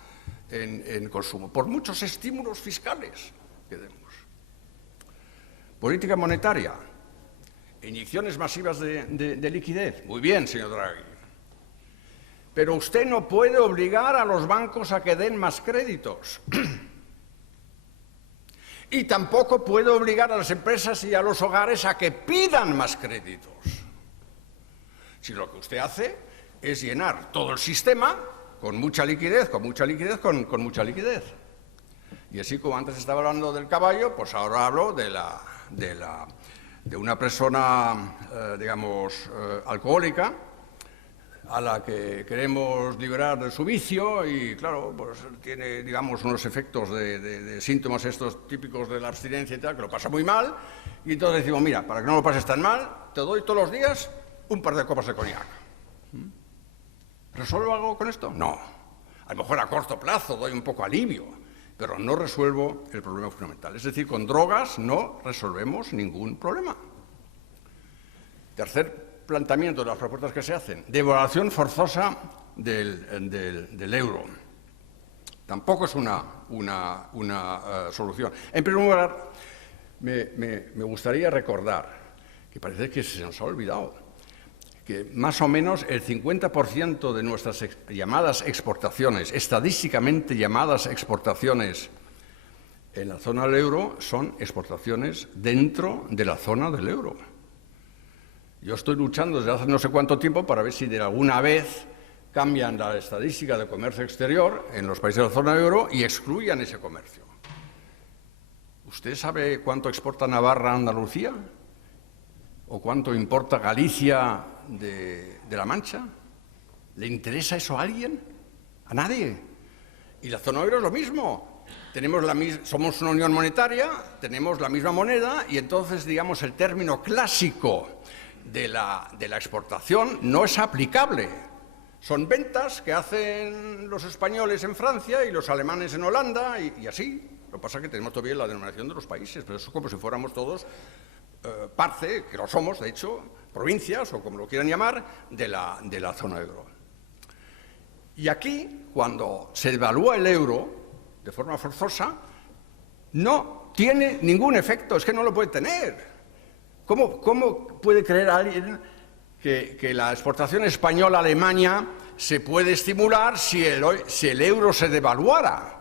en consumo, por muchos estímulos fiscales que demos. Política monetaria, inyecciones masivas de liquidez. Muy bien, señor Draghi. Pero usted no puede obligar a los bancos a que den más créditos. Y tampoco puede obligar a las empresas y a los hogares a que pidan más créditos. Si lo que usted hace es llenar todo el sistema con mucha liquidez, con mucha liquidez. Y así como antes estaba hablando del caballo, pues ahora hablo de una persona, digamos, alcohólica, a la que queremos liberar de su vicio y, claro, pues tiene, digamos, unos efectos de síntomas estos típicos de la abstinencia y tal, que lo pasa muy mal, y entonces decimos, mira, para que no lo pases tan mal, te doy todos los días un par de copas de coñac. ¿Resuelvo algo con esto? No. A lo mejor a corto plazo doy un poco alivio, pero no resuelvo el problema fundamental. Es decir, con drogas no resolvemos ningún problema. Tercer planteamiento de las propuestas que se hacen, devaluación forzosa del euro. Tampoco es una solución. En primer lugar, me gustaría recordar, que parece que se nos ha olvidado, que más o menos el 50% de nuestras llamadas exportaciones, estadísticamente llamadas exportaciones en la zona del euro, son exportaciones dentro de la zona del euro. Yo estoy luchando desde hace no sé cuánto tiempo para ver si de alguna vez cambian la estadística de comercio exterior en los países de la zona euro y excluyan ese comercio. ¿Usted sabe cuánto exporta Navarra a Andalucía? ¿O cuánto importa Galicia de La Mancha? ¿Le interesa eso a alguien? ¿A nadie? Y la zona euro es lo mismo. Somos una unión monetaria, tenemos la misma moneda y entonces, digamos, el término clásico de la exportación no es aplicable. Son ventas que hacen los españoles en Francia y los alemanes en Holanda y así. Lo que pasa es que tenemos todavía la denominación de los países, pero eso es como si fuéramos todos parte, que lo somos, de hecho, provincias o como lo quieran llamar, de la zona euro. Y aquí, cuando se devalúa el euro de forma forzosa, no tiene ningún efecto, es que no lo puede tener. ¿Cómo puede creer alguien que la exportación española a Alemania se puede estimular si el euro se devaluara?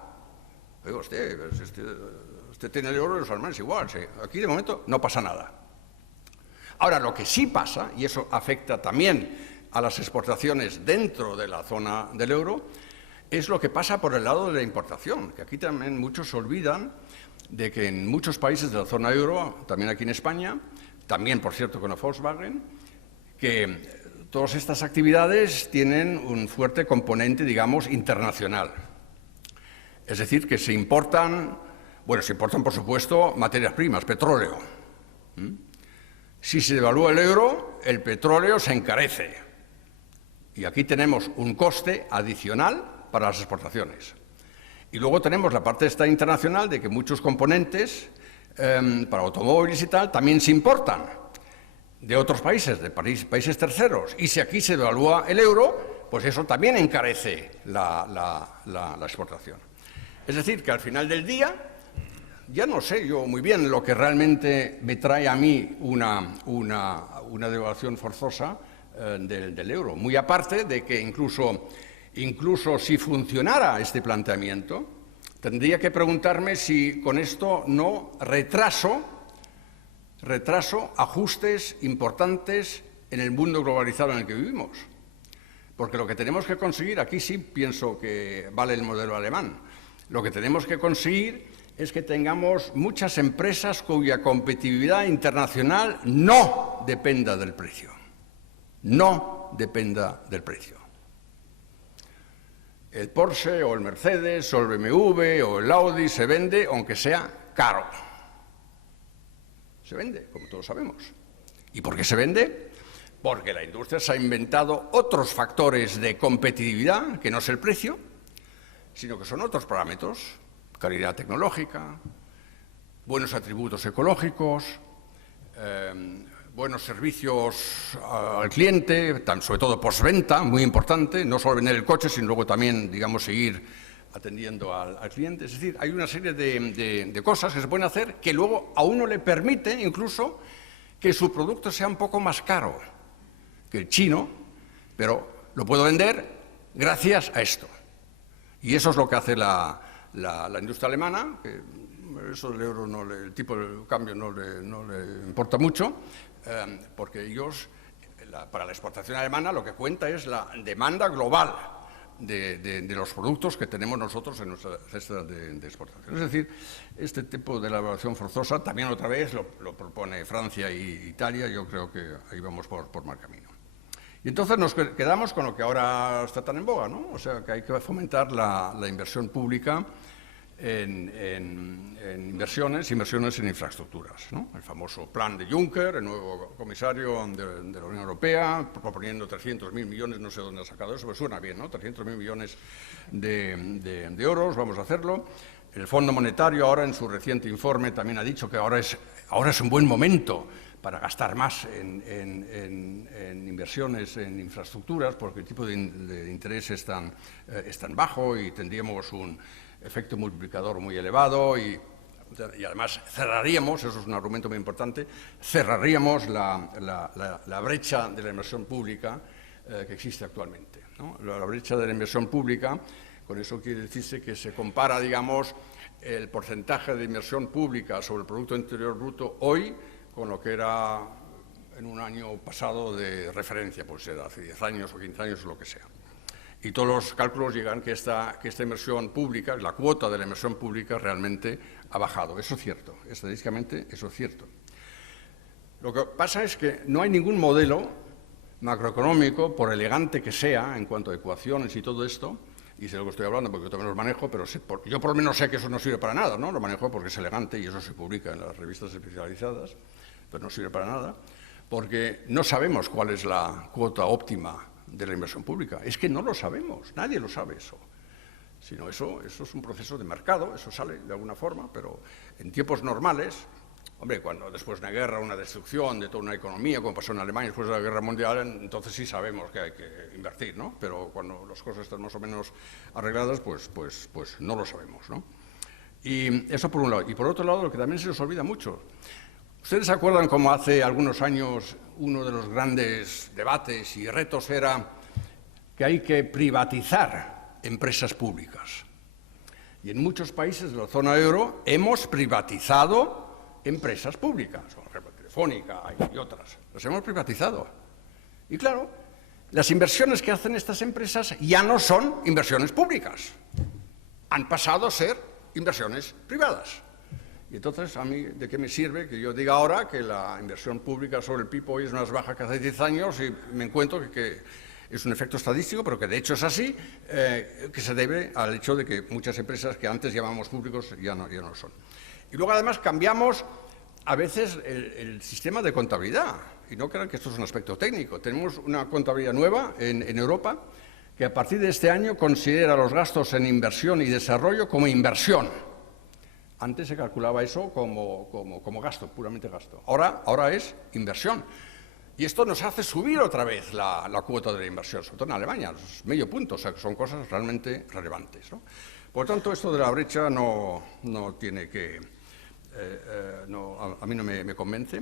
Oiga, usted tiene el euro y los alemanes igual. Sí. Aquí, de momento, no pasa nada. Ahora, lo que sí pasa, y eso afecta también a las exportaciones dentro de la zona del euro, es lo que pasa por el lado de la importación, que aquí también muchos se olvidan de que en muchos países de la zona euro, también aquí en España, también, por cierto, con la Volkswagen, que todas estas actividades tienen un fuerte componente, digamos, internacional. Es decir, que se importan, por supuesto, materias primas, petróleo. Si se devalúa el euro, el petróleo se encarece. Y aquí tenemos un coste adicional para las exportaciones. Y luego tenemos la parte esta internacional de que muchos componentes para automóviles y tal, también se importan de otros países, de países terceros. Y si aquí se devalúa el euro, pues eso también encarece la exportación. Es decir, que al final del día, ya no sé yo muy bien lo que realmente me trae a mí una devaluación forzosa del euro. Muy aparte de que incluso si funcionara este planteamiento, tendría que preguntarme si con esto no retraso ajustes importantes en el mundo globalizado en el que vivimos. Porque lo que tenemos que conseguir, aquí sí pienso que vale el modelo alemán, lo que tenemos que conseguir es que tengamos muchas empresas cuya competitividad internacional no dependa del precio. No dependa del precio. El Porsche o el Mercedes o el BMW o el Audi se vende aunque sea caro. Se vende, como todos sabemos. ¿Y por qué se vende? Porque la industria se ha inventado otros factores de competitividad, que no es el precio, sino que son otros parámetros: calidad tecnológica, buenos atributos ecológicos, buenos servicios al cliente, sobre todo postventa, muy importante, no solo vender el coche, sino luego también, digamos, seguir atendiendo al cliente. Es decir, hay una serie de cosas que se pueden hacer que luego a uno le permite incluso que su producto sea un poco más caro que el chino, pero lo puedo vender gracias a esto. Y eso es lo que hace la industria alemana, que eso del euro, el tipo de cambio no le importa mucho, porque ellos, para la exportación alemana, lo que cuenta es la demanda global de los productos que tenemos nosotros en nuestra cesta de exportación. Es decir, este tipo de elaboración forzosa también otra vez lo propone Francia e Italia. Yo creo que ahí vamos por mal camino. Y entonces nos quedamos con lo que ahora está tan en boga, ¿no? O sea, que hay que fomentar la inversión pública en inversiones en infraestructuras, ¿no? El famoso plan de Juncker, el nuevo comisario de la Unión Europea, proponiendo 300.000 millones, no sé dónde ha sacado eso, pero suena bien, ¿no? 300.000 millones de euros, vamos a hacerlo. El Fondo Monetario ahora en su reciente informe también ha dicho que ahora es un buen momento para gastar más en inversiones en infraestructuras, porque el tipo de interés es tan bajo y tendríamos un efecto multiplicador muy elevado y además cerraríamos, eso es un argumento muy importante, cerraríamos la brecha de la inversión pública que existe actualmente, ¿no? La brecha de la inversión pública, con eso quiere decirse que se compara, digamos, el porcentaje de inversión pública sobre el Producto Interior Bruto hoy con lo que era en un año pasado de referencia, pues era hace 10 años o 15 años o lo que sea. Y todos los cálculos llegan que esta inversión pública, la cuota de la inversión pública realmente ha bajado. Eso es cierto, estadísticamente eso es cierto. Lo que pasa es que no hay ningún modelo macroeconómico, por elegante que sea, en cuanto a ecuaciones y todo esto, y sé lo que estoy hablando porque yo también los manejo, pero yo por lo menos sé que eso no sirve para nada, ¿no? Lo manejo porque es elegante y eso se publica en las revistas especializadas, pero no sirve para nada, porque no sabemos cuál es la cuota óptima de la inversión pública. Es que no lo sabemos, nadie lo sabe eso. Sino eso es un proceso de mercado, eso sale de alguna forma, pero en tiempos normales, hombre, cuando después de una guerra, una destrucción de toda una economía, como pasó en Alemania después de la Guerra Mundial, entonces sí sabemos que hay que invertir, ¿no? Pero cuando las cosas están más o menos arregladas, pues no lo sabemos, ¿no? Y eso por un lado. Y por otro lado, lo que también se nos olvida mucho. ¿Ustedes se acuerdan cómo hace algunos años uno de los grandes debates y retos era que hay que privatizar empresas públicas? Y en muchos países de la zona euro hemos privatizado empresas públicas, por ejemplo Telefónica y otras, las hemos privatizado. Y claro, las inversiones que hacen estas empresas ya no son inversiones públicas, han pasado a ser inversiones privadas. Y entonces, ¿a mí de qué me sirve que yo diga ahora que la inversión pública sobre el PIB hoy es más baja que hace 10 años y me encuentro que es un efecto estadístico, pero que de hecho es así, que se debe al hecho de que muchas empresas que antes llamábamos públicos ya no lo son. Y luego, además, cambiamos a veces el sistema de contabilidad. Y no crean que esto es un aspecto técnico. Tenemos una contabilidad nueva en Europa que a partir de este año considera los gastos en inversión y desarrollo como inversión. Antes se calculaba eso como gasto, puramente gasto. Ahora es inversión. Y esto nos hace subir otra vez la cuota de la inversión, sobre todo en Alemania, es medio punto, o sea que son cosas realmente relevantes, ¿no? Por lo tanto, esto de la brecha no tiene que... a mí no me convence.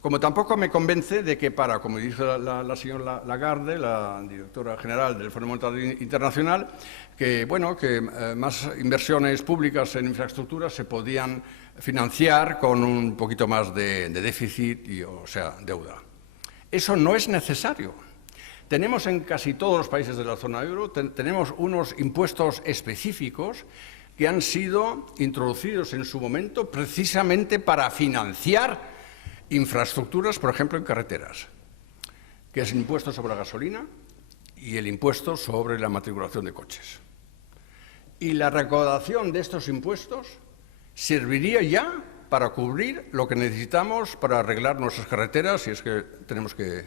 Como tampoco me convence de que como dice la señora Lagarde, la directora general del Fondo Monetario Internacional, que más inversiones públicas en infraestructuras se podían financiar con un poquito más de déficit, o sea, deuda. Eso no es necesario. Tenemos en casi todos los países de la zona euro, tenemos unos impuestos específicos que han sido introducidos en su momento precisamente para financiar infraestructuras, por ejemplo, en carreteras, que es el impuesto sobre la gasolina y el impuesto sobre la matriculación de coches. Y la recaudación de estos impuestos serviría ya para cubrir lo que necesitamos para arreglar nuestras carreteras, si es que tenemos que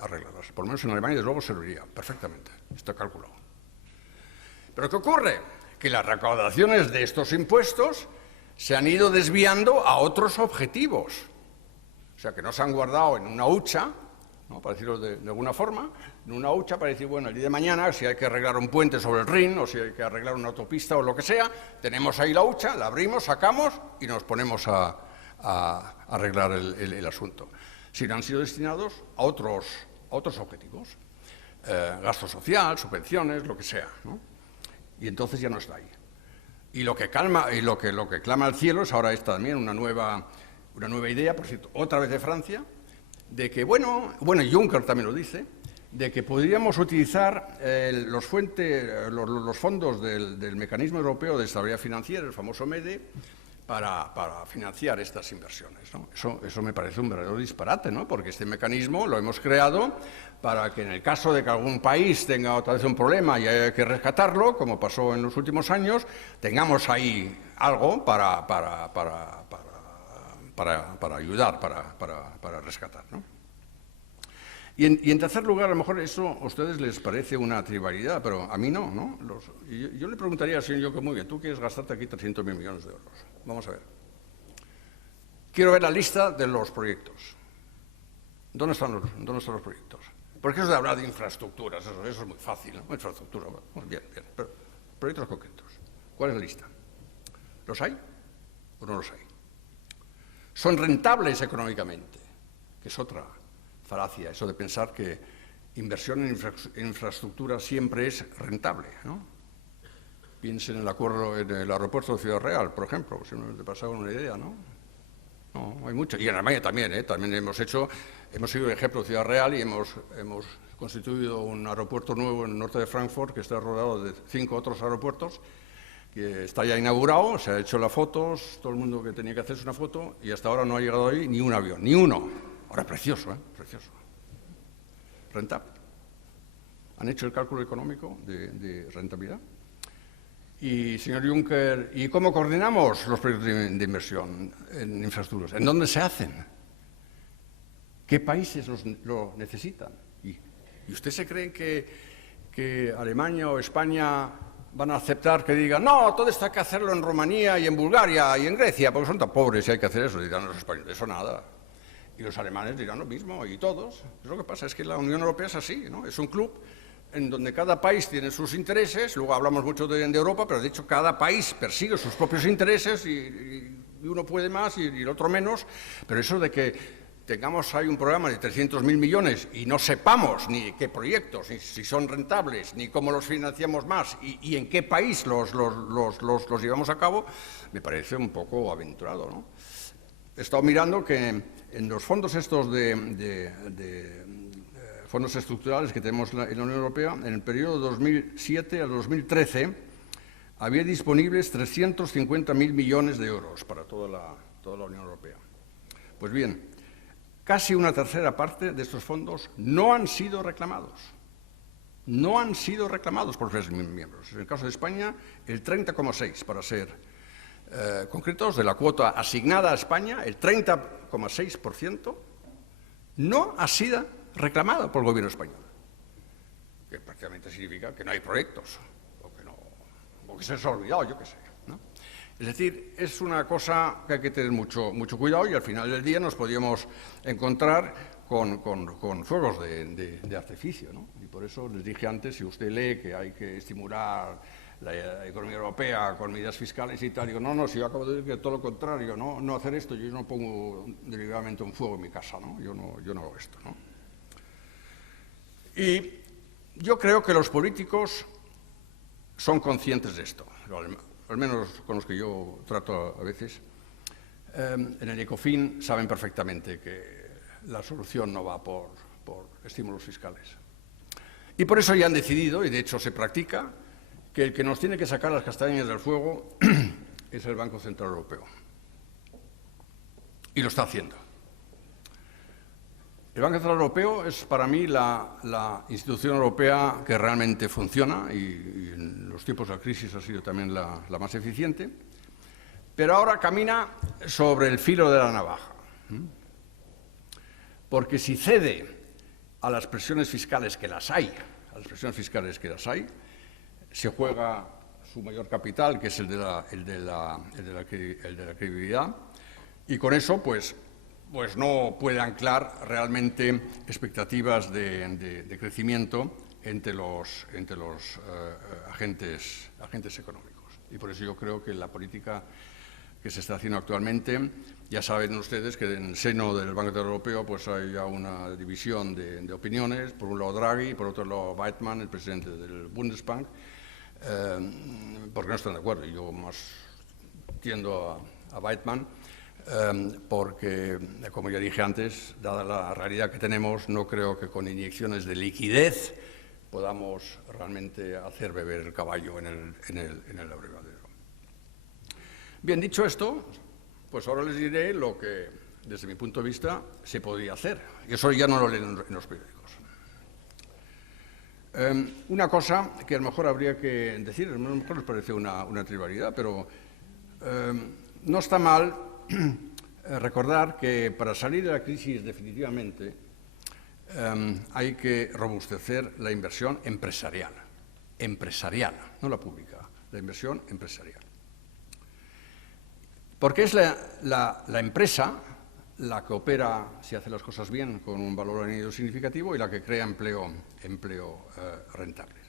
arreglarlas. Por lo menos en Alemania, desde luego, serviría perfectamente. Está calculado. ¿Pero qué ocurre? Que las recaudaciones de estos impuestos se han ido desviando a otros objetivos. O sea, que no se han guardado en una hucha, ¿no?, para decirlo de alguna forma, en una hucha para decir, bueno, el día de mañana, si hay que arreglar un puente sobre el Rin o si hay que arreglar una autopista o lo que sea, tenemos ahí la hucha, la abrimos, sacamos y nos ponemos a arreglar el asunto. Sino han sido destinados a otros objetivos, gasto social, subvenciones, lo que sea, ¿no? Y entonces ya no está ahí. Y lo que clama al cielo es ahora esta también una nueva idea, por cierto, otra vez de Francia, de que, bueno, Juncker también lo dice, de que podríamos utilizar los fondos del Mecanismo Europeo de Estabilidad Financiera, el famoso MEDE, para financiar estas inversiones, ¿no? Eso me parece un verdadero disparate, ¿no? Porque este mecanismo lo hemos creado para que en el caso de que algún país tenga otra vez un problema y haya que rescatarlo, como pasó en los últimos años, tengamos ahí algo para ayudar, para rescatar, ¿no? Y en tercer lugar, a lo mejor eso a ustedes les parece una trivialidad, pero a mí no, ¿no? Yo le preguntaría al señor Juncker, muy bien, tú quieres gastarte aquí 300.000 millones de euros. Vamos a ver. Quiero ver la lista de los proyectos. ¿Dónde están los proyectos? Porque eso de hablar de infraestructuras, eso es muy fácil, ¿no? Infraestructura, bueno, bien, pero proyectos concretos. ¿Cuál es la lista? ¿Los hay o no los hay? ¿Son rentables económicamente? Que es otra falacia, eso de pensar que inversión en infraestructura siempre es rentable, ¿no? Piensen en el aeropuerto de Ciudad Real, por ejemplo, si no te pasaba una idea, ¿no? No, hay mucho. Y en Alemania también, ¿eh? También hemos seguido el ejemplo de Ciudad Real y hemos constituido un aeropuerto nuevo en el norte de Frankfurt, que está rodeado de 5 otros aeropuertos, que está ya inaugurado, se ha hecho las fotos, todo el mundo que tenía que hacerse una foto, y hasta ahora no ha llegado ahí ni un avión, ni uno. Ahora, precioso, ¿eh? Precioso. Rentable. ¿Han hecho el cálculo económico de rentabilidad? Y, señor Juncker, ¿y cómo coordinamos los proyectos de inversión en infraestructuras? ¿En dónde se hacen? ¿Qué países lo necesitan? ¿Y usted se cree que Alemania o España van a aceptar que digan, no, todo esto hay que hacerlo en Rumanía y en Bulgaria y en Grecia, porque son tan pobres y hay que hacer eso? Dirán los españoles, eso nada. Y los alemanes dirán lo mismo, y todos. Lo que pasa es que la Unión Europea es así, ¿no? Es un club en donde cada país tiene sus intereses, luego hablamos mucho de Europa, pero de hecho cada país persigue sus propios intereses y uno puede más y el otro menos, pero eso de que tengamos ahí un programa de 300.000 millones y no sepamos ni qué proyectos, ni si son rentables, ni cómo los financiamos más y en qué país los llevamos a cabo, me parece un poco aventurado, ¿no? He estado mirando que en los fondos estos fondos estructurales que tenemos en la Unión Europea, en el periodo 2007 al 2013, había disponibles 350.000 millones de euros para toda la Unión Europea. Pues bien, casi una tercera parte de estos fondos no han sido reclamados. No han sido reclamados por los miembros. En el caso de España, el 30,6%, para ser concretos, de la cuota asignada a España, el 30,6% no ha sido reclamado por el gobierno español, que prácticamente significa que no hay proyectos, o que se les ha olvidado, yo qué sé, ¿no? Es decir, es una cosa que hay que tener mucho cuidado y al final del día nos podríamos encontrar con fuegos de artificio, ¿no? Y por eso les dije antes, si usted lee que hay que estimular la economía europea con medidas fiscales y tal, digo, no, si yo acabo de decir que todo lo contrario, no hacer esto, yo no pongo deliberadamente un fuego en mi casa, ¿no? Yo no hago esto, ¿no? Y yo creo que los políticos son conscientes de esto, al menos con los que yo trato a veces. En el ECOFIN saben perfectamente que la solución no va por estímulos fiscales. Y por eso ya han decidido, y de hecho se practica, que el que nos tiene que sacar las castañas del fuego es el Banco Central Europeo. Y lo está haciendo. El Banco Central Europeo es para mí la institución europea que realmente funciona y en los tiempos de la crisis ha sido también la más eficiente, pero ahora camina sobre el filo de la navaja. Porque si cede a las presiones fiscales que las hay, se juega su mayor capital, que es el de la credibilidad, y con eso pues no puede anclar realmente expectativas de crecimiento entre los agentes económicos. Y por eso yo creo que la política que se está haciendo actualmente, ya saben ustedes que en el seno del Banco Central Europeo pues hay ya una división de opiniones, por un lado Draghi y por otro lado Weidmann, el presidente del Bundesbank, porque no están de acuerdo. Y yo más tiendo a Weidmann, porque, como ya dije antes, dada la realidad que tenemos, no creo que con inyecciones de liquidez podamos realmente hacer beber el caballo en el abrevadero. Bien, dicho esto, pues ahora les diré lo que, desde mi punto de vista, se podría hacer. Y eso ya no lo leen en los periódicos. Una cosa que a lo mejor habría que decir, a lo mejor les parece una trivialidad, pero no está mal recordar que para salir de la crisis definitivamente hay que robustecer la inversión empresarial, no la pública, la inversión empresarial. Porque es la empresa la que opera, si hace las cosas bien, con un valor añadido significativo y la que crea empleo rentable.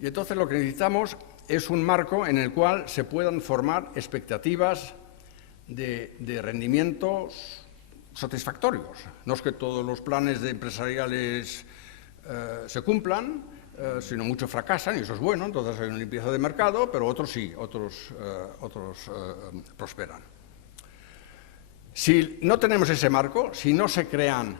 Y entonces lo que necesitamos es un marco en el cual se puedan formar expectativas de rendimientos satisfactorios. No es que todos los planes empresariales se cumplan, sino muchos fracasan, y eso es bueno, entonces hay una limpieza de mercado, pero otros sí, otros prosperan. Si no tenemos ese marco, si no se crean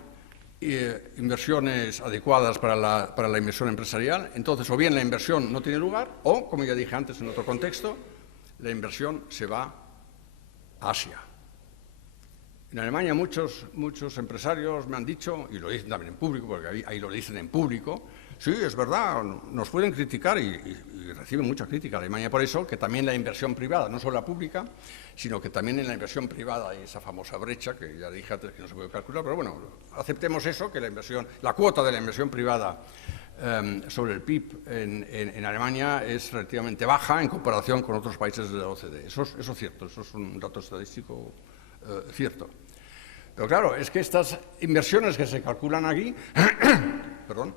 inversiones adecuadas para la inversión empresarial, entonces o bien la inversión no tiene lugar, o, como ya dije antes en otro contexto, la inversión se va a Asia. En Alemania muchos empresarios me han dicho, y lo dicen también en público, porque ahí lo dicen en público, sí, es verdad, nos pueden criticar y reciben mucha crítica Alemania por eso, que también la inversión privada, no solo la pública, sino que también en la inversión privada hay esa famosa brecha, que ya dije antes que no se puede calcular, pero bueno, aceptemos eso, que la cuota de la inversión privada sobre el PIB en Alemania es relativamente baja en comparación con otros países de la OCDE. Eso es cierto, eso es un dato estadístico cierto. Pero claro, es que estas inversiones que se calculan aquí, perdón,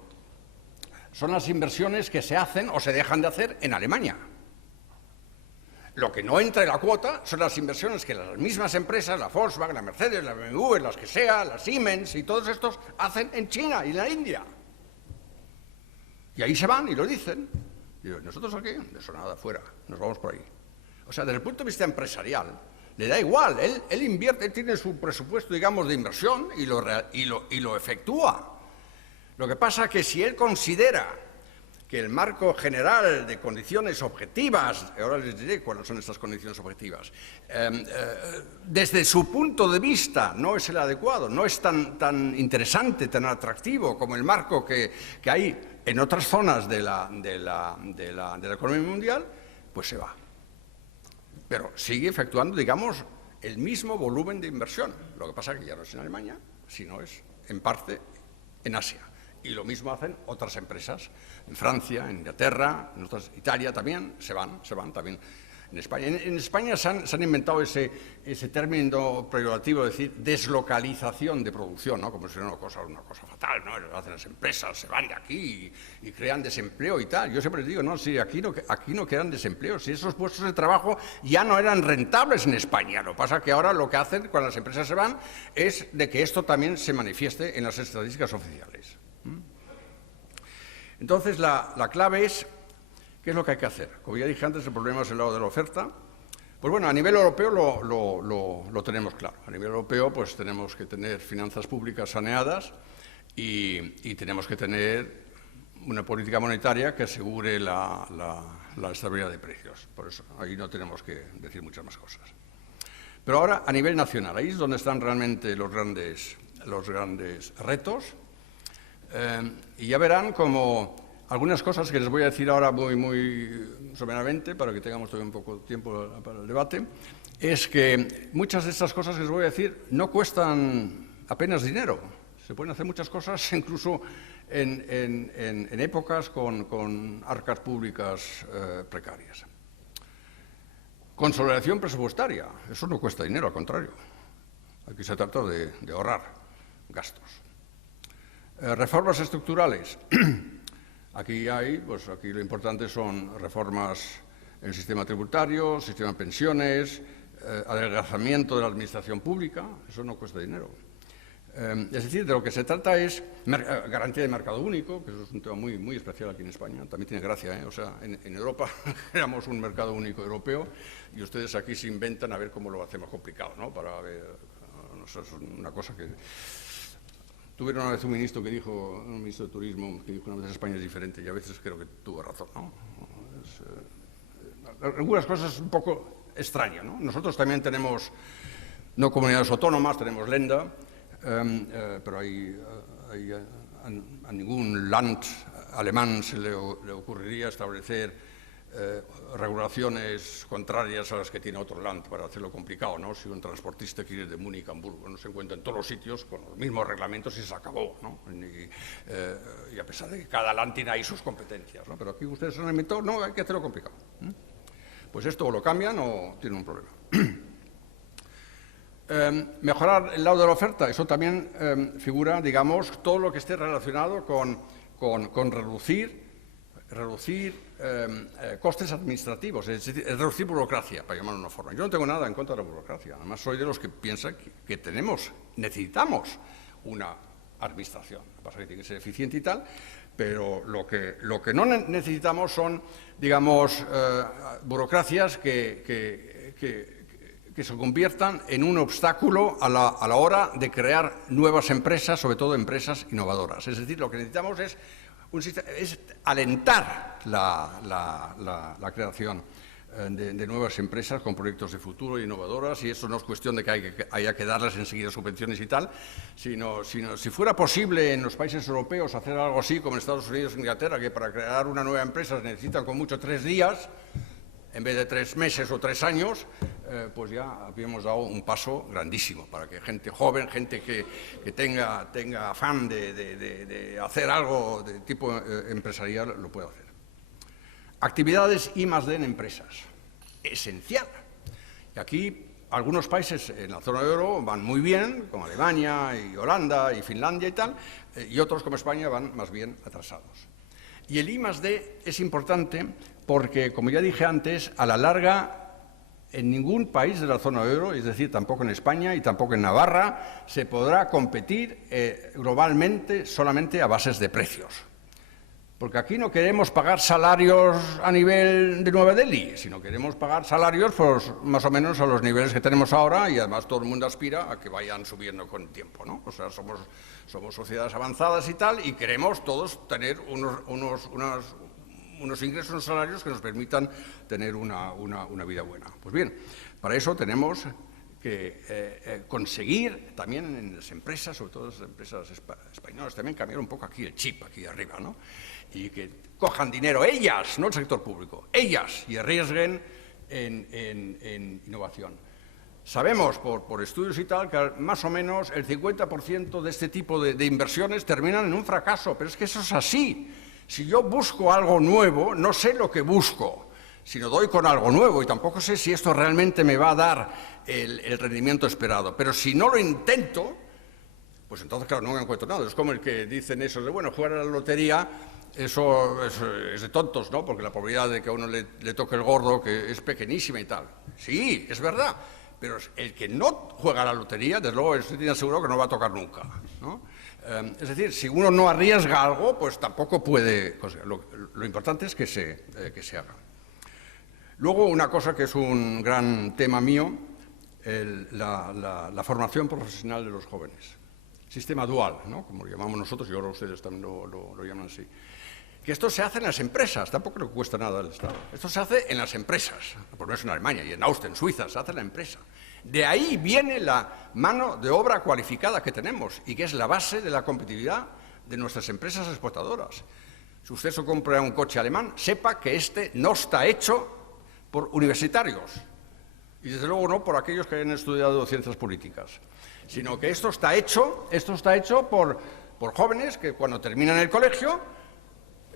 son las inversiones que se hacen o se dejan de hacer en Alemania. Lo que no entra en la cuota son las inversiones que las mismas empresas, la Volkswagen, la Mercedes, la BMW, las que sea, la Siemens y todos estos, hacen en China y en la India. Y ahí se van y lo dicen. Y yo, nosotros aquí, de eso nada, fuera, nos vamos por ahí. O sea, desde el punto de vista empresarial, le da igual, él invierte, él tiene su presupuesto, digamos, de inversión y lo efectúa. Lo que pasa es que si él considera que el marco general de condiciones objetivas, ahora les diré cuáles son estas condiciones objetivas, desde su punto de vista no es el adecuado, no es tan interesante, tan atractivo como el marco que hay en otras zonas de la economía mundial, pues se va. Pero sigue efectuando, digamos, el mismo volumen de inversión. Lo que pasa es que ya no es en Alemania, sino es, en parte, en Asia. Y lo mismo hacen otras empresas, en Francia, en Inglaterra, en Italia también, se van también. En España, en España se han inventado ese término prerrogativo de decir deslocalización de producción, ¿no? Como si fuera una cosa fatal, ¿no? Lo hacen las empresas, se van de aquí y crean desempleo y tal. Yo siempre les digo, no, si aquí no crean desempleo, si esos puestos de trabajo ya no eran rentables en España. Lo que pasa es que ahora lo que hacen cuando las empresas se van es de que esto también se manifieste en las estadísticas oficiales. Entonces, la clave es, ¿qué es lo que hay que hacer? Como ya dije antes, el problema es el lado de la oferta. Pues bueno, a nivel europeo lo tenemos claro. A nivel europeo, pues tenemos que tener finanzas públicas saneadas y tenemos que tener una política monetaria que asegure la estabilidad de precios. Por eso, ahí no tenemos que decir muchas más cosas. Pero ahora, a nivel nacional, ahí es donde están realmente los grandes retos. Y ya verán como algunas cosas que les voy a decir ahora muy someramente, para que tengamos todavía un poco de tiempo para el debate, es que muchas de estas cosas que les voy a decir no cuestan apenas dinero. Se pueden hacer muchas cosas incluso en épocas con arcas públicas precarias. Consolidación presupuestaria, eso no cuesta dinero, al contrario. Aquí se trata de ahorrar gastos. Reformas estructurales. Aquí lo importante son reformas en el sistema tributario, sistema de pensiones, adelgazamiento de la administración pública, eso no cuesta dinero. Es decir, de lo que se trata es garantía de mercado único, que eso es un tema muy especial aquí en España, también tiene gracia, ¿eh? O sea, en Europa éramos un mercado único europeo y ustedes aquí se inventan a ver cómo lo hacemos complicado, ¿no? Para ver, no sé, es una cosa que... Tuvieron una vez un ministro de Turismo, que dijo una vez España es diferente y a veces creo que tuvo razón, ¿no? Algunas cosas un poco extrañas, ¿no? Nosotros también tenemos, no comunidades autónomas, tenemos Länder, pero a ningún Land alemán se le ocurriría establecer regulaciones contrarias a las que tiene otro land para hacerlo complicado, ¿no? Si un transportista quiere ir de Múnich a Hamburgo, no se encuentra en todos los sitios con los mismos reglamentos y se acabó, ¿no? Y a pesar de que cada land tiene ahí sus competencias, ¿no? Pero aquí ustedes han inventado, no, hay que hacerlo complicado. Pues esto o lo cambian o tienen un problema. Mejorar el lado de la oferta, eso también figura, digamos, todo lo que esté relacionado con reducir costes administrativos, es decir, reducir burocracia, para llamarlo de una forma. Yo no tengo nada en contra de la burocracia, además soy de los que piensan que necesitamos una administración. Lo que pasa es que tiene que ser eficiente y tal, pero lo que no necesitamos son, digamos, burocracias que se conviertan en un obstáculo a la hora de crear nuevas empresas, sobre todo empresas innovadoras. Es decir, lo que necesitamos es alentar la creación de nuevas empresas con proyectos de futuro e innovadoras, y eso no es cuestión de que haya que darles enseguida subvenciones y tal, sino si fuera posible en los países europeos hacer algo así como en Estados Unidos e Inglaterra, que para crear una nueva empresa se necesitan con mucho 3 días, en vez de 3 meses o 3 años, pues ya habíamos dado un paso grandísimo para que gente joven, gente que tenga afán de hacer algo de tipo empresarial lo pueda hacer. Actividades I+D en empresas, esencial. Y aquí algunos países en la zona de euro van muy bien, como Alemania y Holanda y Finlandia y tal, y otros como España van más bien atrasados. Y el I+D es importante porque, como ya dije antes, a la larga, en ningún país de la zona euro, es decir, tampoco en España y tampoco en Navarra, se podrá competir globalmente solamente a bases de precios. Porque aquí no queremos pagar salarios a nivel de Nueva Delhi, sino queremos pagar salarios pues, más o menos a los niveles que tenemos ahora, y además todo el mundo aspira a que vayan subiendo con el tiempo, ¿no? O sea, somos sociedades avanzadas y tal, y queremos todos tener unos ingresos, unos salarios que nos permitan tener una vida buena. Pues bien, para eso tenemos que conseguir también en las empresas, sobre todo las empresas españolas, también cambiar un poco aquí el chip, aquí arriba, ¿no? Y que cojan dinero ellas, no el sector público, ellas, y arriesguen en innovación. Sabemos por estudios y tal que más o menos el 50% de este tipo de inversiones terminan en un fracaso, pero es que eso es así. Si yo busco algo nuevo, no sé lo que busco, sino doy con algo nuevo y tampoco sé si esto realmente me va a dar el rendimiento esperado. Pero si no lo intento, pues entonces, claro, no encuentro nada. Es como el que dicen eso de, bueno, jugar a la lotería, eso es de tontos, ¿no? Porque la probabilidad de que a uno le toque el gordo que es pequeñísima y tal. Sí, es verdad, pero el que no juega a la lotería, desde luego, se tiene seguro que no va a tocar nunca, ¿no? Es decir, si uno no arriesga algo, pues tampoco puede... Lo importante es que se haga. Luego, una cosa que es un gran tema mío, la formación profesional de los jóvenes. Sistema dual, ¿no? Como lo llamamos nosotros, y ahora ustedes también lo llaman así. que esto se hace en las empresas, tampoco le cuesta nada al Estado. Esto se hace en las empresas, por lo menos en Alemania y en Austria, en Suiza, se hace en la empresa. De ahí viene la mano de obra cualificada que tenemos y que es la base de la competitividad de nuestras empresas exportadoras. Si usted se compra un coche alemán, sepa que este no está hecho por universitarios y desde luego no por aquellos que hayan estudiado ciencias políticas, sino que esto está hecho por jóvenes que cuando terminan el colegio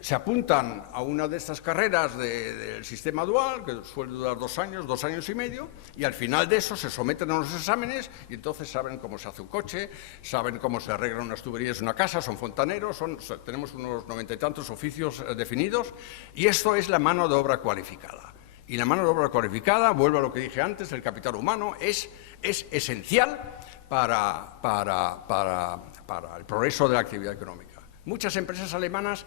se apuntan a una de estas carreras del sistema dual, que suele durar 2 años, 2 años y medio, y al final de eso se someten a unos exámenes y entonces saben cómo se hace un coche, saben cómo se arreglan unas tuberías de una casa, son fontaneros, tenemos unos 90 y tantos oficios definidos, y esto es la mano de obra cualificada. Y la mano de obra cualificada, vuelvo a lo que dije antes, el capital humano es esencial para el progreso de la actividad económica. Muchas empresas alemanas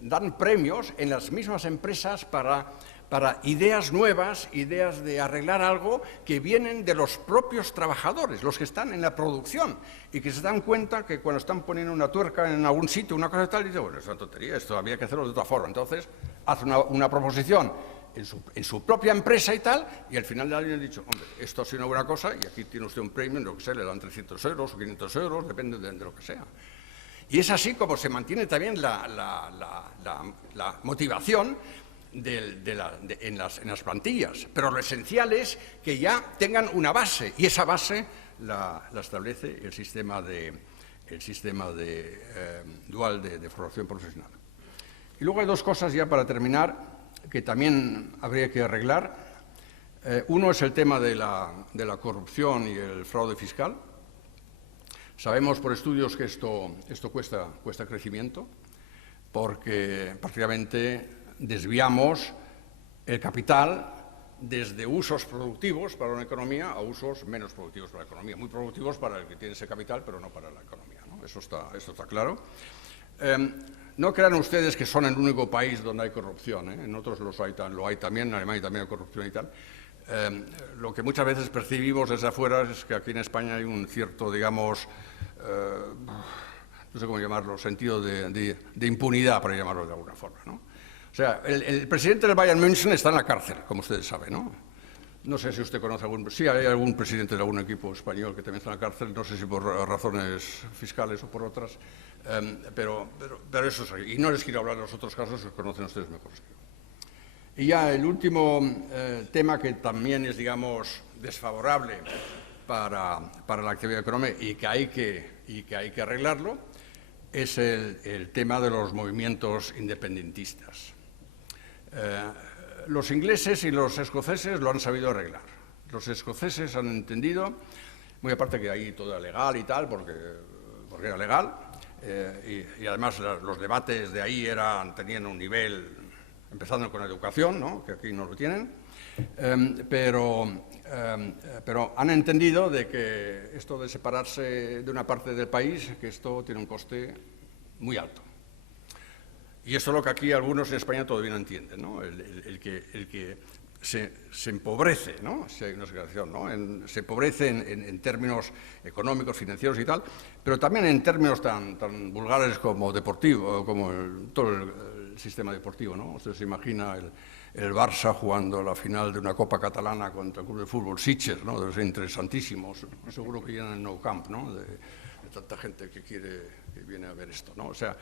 dan premios en las mismas empresas para ideas nuevas, ideas de arreglar algo que vienen de los propios trabajadores, los que están en la producción y que se dan cuenta que cuando están poniendo una tuerca en algún sitio, una cosa tal, dicen, bueno, es una tontería, esto había que hacerlo de otra forma. Entonces, hace una proposición en su propia empresa y tal, y al final del año han dicho, hombre, esto ha sido una buena cosa y aquí tiene usted un premio, lo que sea, le dan 300 euros o 500 euros, depende de lo que sea. Y es así como se mantiene también la motivación en las plantillas. Pero lo esencial es que ya tengan una base, y esa base la establece el sistema dual de formación profesional. Y luego hay 2 cosas ya para terminar que también habría que arreglar. Uno es el tema de la corrupción y el fraude fiscal. Sabemos por estudios que esto cuesta crecimiento, porque prácticamente desviamos el capital desde usos productivos para una economía a usos menos productivos para la economía, muy productivos para el que tiene ese capital, pero no para la economía, ¿no? Esto está claro. No crean ustedes que son el único país donde hay corrupción, ¿eh? En otros lo hay también, en Alemania también hay corrupción y tal. Lo que muchas veces percibimos desde afuera es que aquí en España hay un cierto, digamos, no sé cómo llamarlo, sentido de impunidad, para llamarlo de alguna forma, ¿no? O sea, el presidente del Bayern München está en la cárcel, como ustedes saben, ¿no? No sé si usted conoce sí, hay algún presidente de algún equipo español que también está en la cárcel, no sé si por razones fiscales o por otras, pero eso es así. Y no les quiero hablar de los otros casos, que conocen ustedes mejor que yo. Y ya el último tema que también es, digamos, desfavorable para la actividad económica y que hay que arreglarlo es el tema de los movimientos independentistas. Los ingleses y los escoceses lo han sabido arreglar. Los escoceses han entendido, muy aparte que ahí todo era legal y tal, porque era legal, y además los debates de ahí tenían un nivel, empezando con la educación, ¿no?, que aquí no lo tienen, pero han entendido de que esto de separarse de una parte del país, que esto tiene un coste muy alto. Y eso es lo que aquí algunos en España todavía no entienden, ¿no? El que se empobrece, ¿no? Si hay una exageración, ¿no? Se empobrece en términos económicos, financieros y tal, pero también en términos tan vulgares como deportivo, como todo el sistema deportivo, ¿no? Usted se imagina el Barça jugando la final de una Copa Catalana contra el club de fútbol Sitges, ¿no? Debe ser interesantísimo. Seguro que llenan el Nou Camp, ¿no? De tanta gente que viene a ver esto, ¿no? O sea,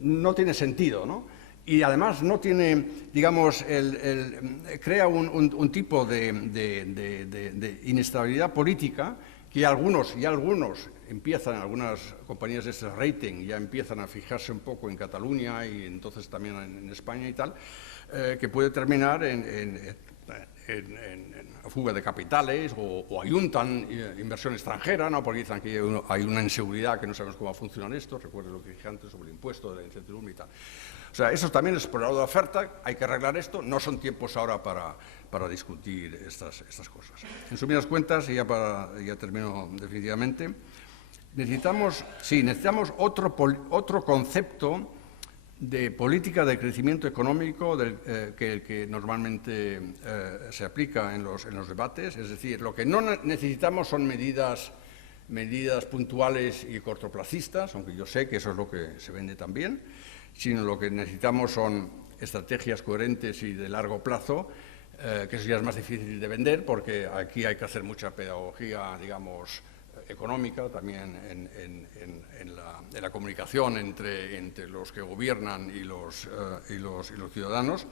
no tiene sentido, ¿no? Y además no tiene, digamos, crea un tipo de inestabilidad política que algunas algunas compañías de ese rating ya empiezan a fijarse un poco en Cataluña y entonces también en España y tal, que puede terminar en fuga de capitales o ayuntan inversión extranjera, ¿no? Porque dicen que hay una inseguridad, que no sabemos cómo va a funcionar esto. Recuerden lo que dije antes sobre el impuesto de la incertidumbre y tal. O sea, eso también es por el lado de oferta, hay que arreglar esto. No son tiempos ahora para discutir estas cosas. En sumidas cuentas, y ya termino definitivamente, necesitamos otro concepto de política de crecimiento económico que normalmente se aplica en los debates. Es decir, lo que no necesitamos son medidas medidas puntuales y cortoplacistas, aunque yo sé que eso es lo que se vende también, sino lo que necesitamos son estrategias coherentes y de largo plazo, que eso ya es más difícil de vender porque aquí hay que hacer mucha pedagogía, digamos, económica, también en la comunicación entre los que gobiernan y los ciudadanos,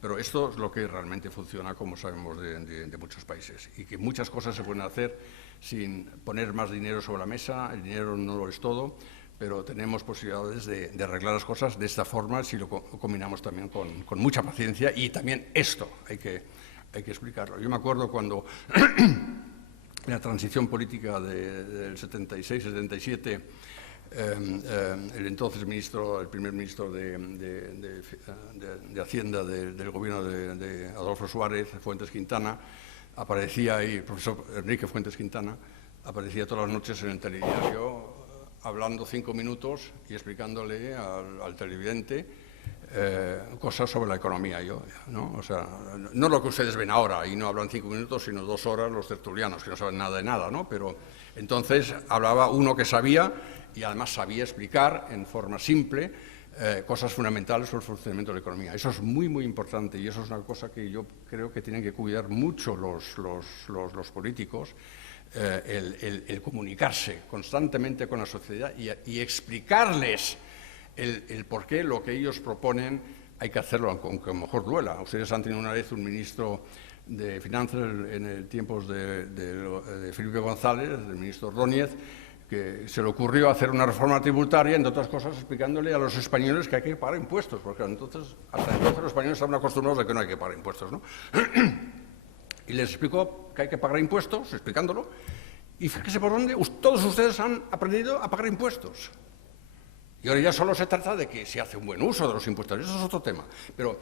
pero esto es lo que realmente funciona, como sabemos, de muchos países, y que muchas cosas se pueden hacer sin poner más dinero sobre la mesa. El dinero no lo es todo, pero tenemos posibilidades de arreglar las cosas de esta forma si lo combinamos también con mucha paciencia, y también esto hay que explicarlo. Yo me acuerdo cuando la transición política del 76-77, el primer ministro de Hacienda del gobierno de Adolfo Suárez, Fuentes Quintana, aparecía ahí, el profesor Enrique Fuentes Quintana, aparecía todas las noches en el telediario hablando 5 minutos y explicándole al televidente cosas sobre la economía, ¿no? O sea, no lo que ustedes ven ahora, y no hablan 5 minutos, sino 2 horas los tertulianos, que no saben nada de nada, ¿no? Pero entonces hablaba uno que sabía, y además sabía explicar en forma simple cosas fundamentales sobre el funcionamiento de la economía. Eso es muy, muy importante, y eso es una cosa que yo creo que tienen que cuidar mucho los políticos, el comunicarse constantemente con la sociedad y explicarles el por qué lo que ellos proponen hay que hacerlo, aunque a lo mejor duela. Ustedes han tenido una vez un ministro de Finanzas en tiempos de Felipe González, del ministro Ordóñez, que se le ocurrió hacer una reforma tributaria, entre otras cosas explicándole a los españoles que hay que pagar impuestos, porque hasta entonces los españoles estaban acostumbrados a que no hay que pagar impuestos, ¿no? Y les explicó que hay que pagar impuestos, explicándolo, y fíjese por dónde todos ustedes han aprendido a pagar impuestos. Y ahora ya solo se trata de que se hace un buen uso de los impuestos, eso es otro tema. Pero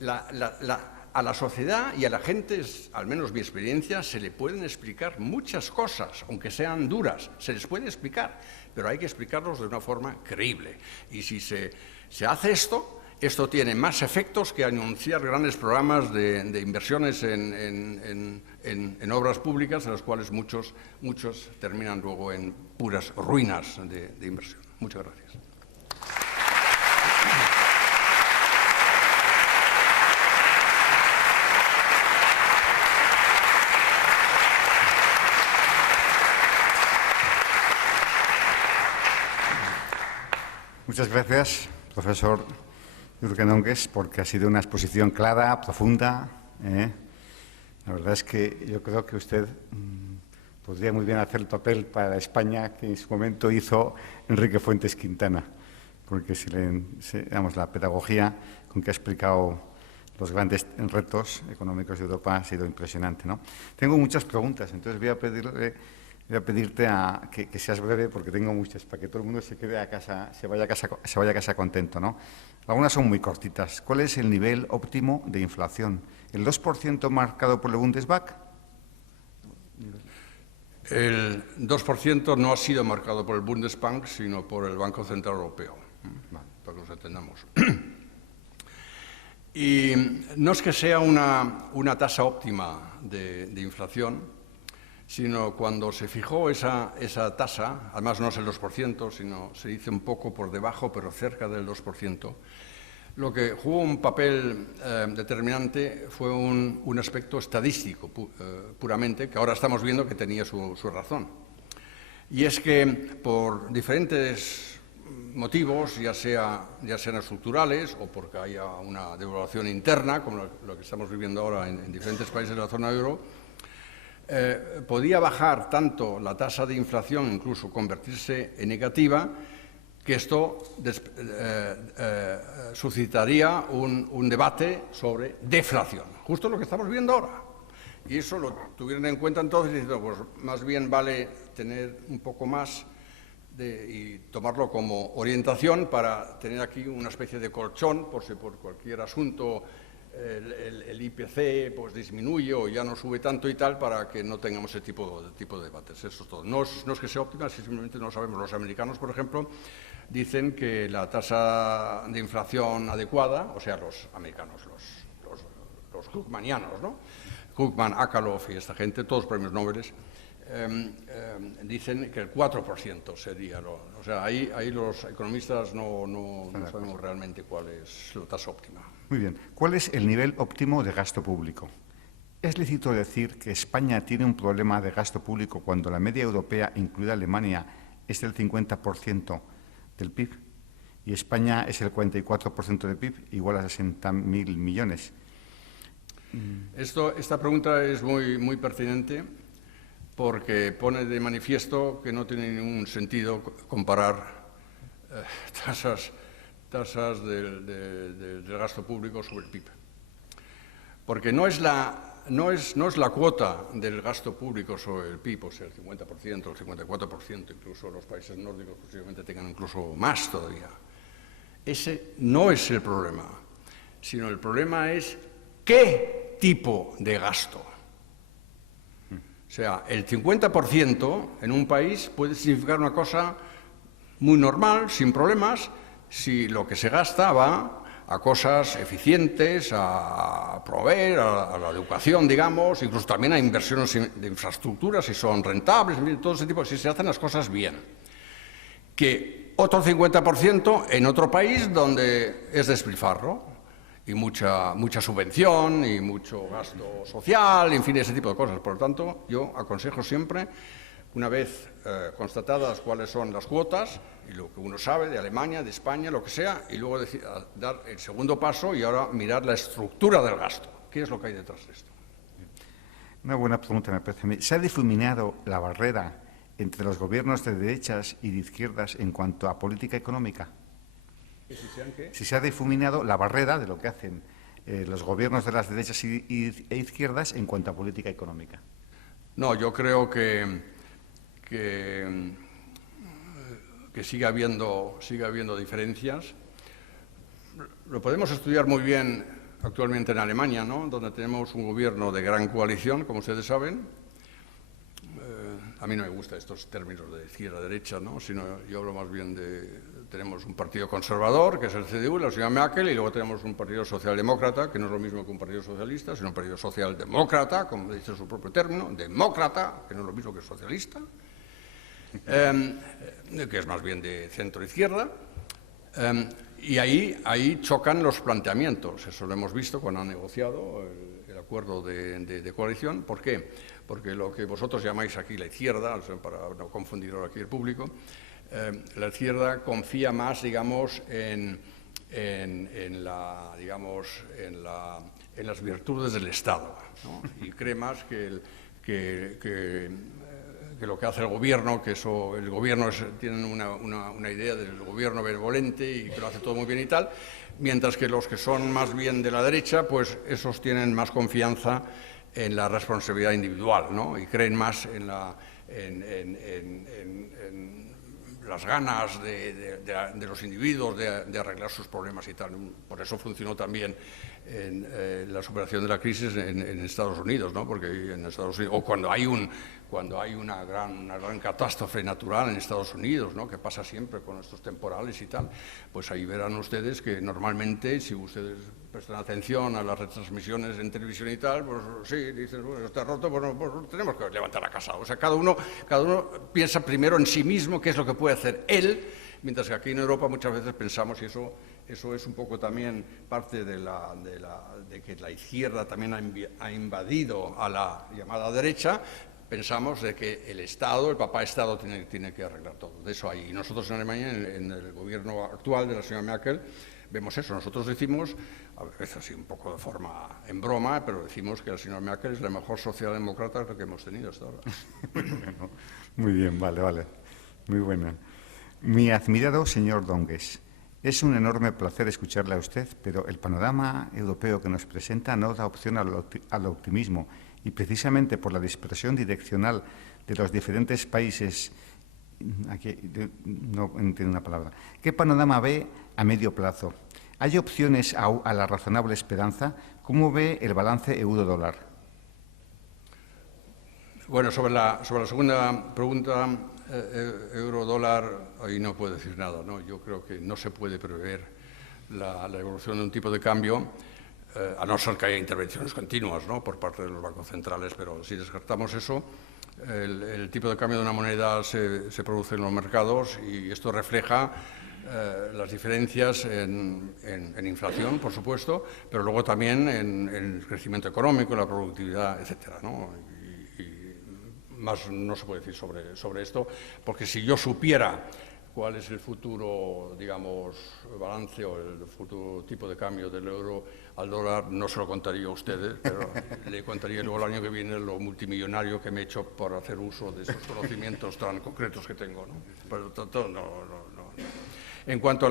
a la sociedad y a la gente, al menos mi experiencia, se le pueden explicar muchas cosas, aunque sean duras, se les puede explicar, pero hay que explicarlos de una forma creíble. Y si se hace esto tiene más efectos que anunciar grandes programas de inversiones en obras públicas, en las cuales muchos terminan luego en puras ruinas de inversión. Muchas gracias. Muchas gracias, profesor Jürgen Onges, porque ha sido una exposición clara, profunda. La verdad es que yo creo que usted podría muy bien hacer el papel para España que en su momento hizo Enrique Fuentes Quintana, porque la pedagogía con que ha explicado los grandes retos económicos de Europa ha sido impresionante, ¿no? Tengo muchas preguntas, entonces voy a pedirte que seas breve, porque tengo muchas, para que todo el mundo se quede a casa, se vaya a casa contento, ¿no? Algunas son muy cortitas. ¿Cuál es el nivel óptimo de inflación? ¿El 2% marcado por el Bundesbank? El 2% no ha sido marcado por el Bundesbank, sino por el Banco Central Europeo, para que nos entendamos. Y no es que sea una tasa óptima de inflación, sino cuando se fijó esa tasa, además no es el 2%, sino se dice un poco por debajo, pero cerca del 2%, lo que jugó un papel determinante fue un aspecto estadístico puramente, que ahora estamos viendo que tenía su razón. Y es que por diferentes motivos, ya sean estructurales o porque haya una devaluación interna, como lo que estamos viviendo ahora en diferentes países de la zona euro, podía bajar tanto la tasa de inflación, incluso convertirse en negativa, que esto suscitaría un debate sobre deflación, justo lo que estamos viendo ahora. Y eso lo tuvieron en cuenta entonces, diciendo, pues más bien vale tener un poco más y tomarlo como orientación para tener aquí una especie de colchón, por si por cualquier asunto el IPC pues disminuye o ya no sube tanto y tal, para que no tengamos ese tipo de debates. Eso es todo. No es que sea óptima, simplemente no sabemos. Los americanos, por ejemplo, dicen que la tasa de inflación adecuada, o sea, los americanos, los Krugmanianos, ¿no? Krugman, Akerlof y esta gente, todos premios Nobel, dicen que el 4% sería o sea, ahí los economistas no sabemos realmente cuál es la tasa óptima. Muy bien. ¿Cuál es el nivel óptimo de gasto público? ¿Es lícito decir que España tiene un problema de gasto público cuando la media europea, incluida Alemania, es del 50% del PIB y España es el 44% del PIB, igual a 60.000 millones? Esta pregunta es muy pertinente porque pone de manifiesto que no tiene ningún sentido comparar tasas del gasto público sobre el PIB. Porque no es la cuota del gasto público sobre el PIB, o sea, el 50%, el 54%, incluso los países nórdicos posiblemente tengan incluso más todavía. Ese no es el problema, sino el problema es qué tipo de gasto. O sea, el 50% en un país puede significar una cosa muy normal, sin problemas, si lo que se gasta va a cosas eficientes, a proveer, a la educación, digamos, incluso también a inversiones de infraestructura, si son rentables, todo ese tipo, si se hacen las cosas bien. Que otro 50% en otro país donde es despilfarro y mucha subvención y mucho gasto social, en fin, ese tipo de cosas. Por lo tanto, yo aconsejo siempre, una vez constatadas cuáles son las cuotas y lo que uno sabe de Alemania, de España, lo que sea, y luego dar el segundo paso y ahora mirar la estructura del gasto. ¿Qué es lo que hay detrás de esto? Una buena pregunta, me parece a mí. ¿Se ha difuminado la barrera entre los gobiernos de derechas y de izquierdas en cuanto a política económica? Si se ha difuminado la barrera de lo que hacen los gobiernos de las derechas e izquierdas en cuanto a política económica. No, yo creo que sigue habiendo diferencias. Lo podemos estudiar muy bien actualmente en Alemania, ¿no?, donde tenemos un gobierno de gran coalición, como ustedes saben. A mí no me gustan estos términos de izquierda-derecha, ¿no?, sino yo hablo más bien tenemos un partido conservador, que es el CDU, la señora Merkel, y luego tenemos un partido socialdemócrata, que no es lo mismo que un partido socialista, sino un partido socialdemócrata, como dice su propio término, demócrata, que no es lo mismo que socialista, que es más bien de centro-izquierda. Y ahí chocan los planteamientos. Eso lo hemos visto cuando han negociado el acuerdo de coalición. ¿Por qué? Porque lo que vosotros llamáis aquí la izquierda, para no confundir ahora aquí el público, la izquierda confía más, digamos, en las virtudes del Estado, ¿no?, y cree más que lo que hace el gobierno, que el gobierno tienen una idea del gobierno benevolente y que lo hace todo muy bien y tal, mientras que los que son más bien de la derecha, pues esos tienen más confianza en la responsabilidad individual, ¿no?, y creen más en las ganas de los individuos de arreglar sus problemas y tal. Por eso funcionó también la superación de la crisis en Estados Unidos, ¿no?, porque en Estados Unidos, o cuando hay una gran catástrofe natural en Estados Unidos, ¿no?, que pasa siempre con estos temporales y tal, pues ahí verán ustedes que normalmente, si ustedes prestan atención a las retransmisiones en televisión y tal, pues sí, dicen, bueno, está roto, pues tenemos que levantar la casa. O sea, cada uno piensa primero en sí mismo qué es lo que puede hacer él, mientras que aquí en Europa muchas veces pensamos, y eso es un poco también parte de que la izquierda también ha invadido a la llamada derecha. Pensamos de que el Estado, el papá Estado, tiene que arreglar todo. De eso hay. Y nosotros en Alemania, en el gobierno actual de la señora Merkel, vemos eso. Nosotros decimos, a veces así un poco de forma en broma, pero decimos que la señora Merkel es la mejor socialdemócrata que hemos tenido hasta ahora. Bueno, muy bien, vale. Muy buena. Mi admirado señor Dongues, es un enorme placer escucharle a usted, pero el panorama europeo que nos presenta no da opción al optimismo, y precisamente por la dispersión direccional de los diferentes países. Aquí no entiendo una palabra. ¿Qué panorama ve a medio plazo? ¿Hay opciones a la razonable esperanza? ¿Cómo ve el balance euro-dólar? Bueno, sobre la segunda pregunta, euro-dólar, ahí no puedo decir nada, ¿no? Yo creo que no se puede prever la evolución de un tipo de cambio, a no ser que haya intervenciones continuas, ¿no?, por parte de los bancos centrales, pero si descartamos eso, el tipo de cambio de una moneda se produce en los mercados y esto refleja las diferencias en inflación, por supuesto, pero luego también en el crecimiento económico, la productividad, etcétera, ¿no? Y más no se puede decir sobre esto, porque si yo supiera cuál es el futuro, digamos, balance o el futuro tipo de cambio del euro al dólar, no se lo contaría a ustedes, pero le contaría luego el año que viene lo multimillonario que me he hecho por hacer uso de esos conocimientos tan concretos que tengo, ¿no? Por lo tanto, no. En cuanto a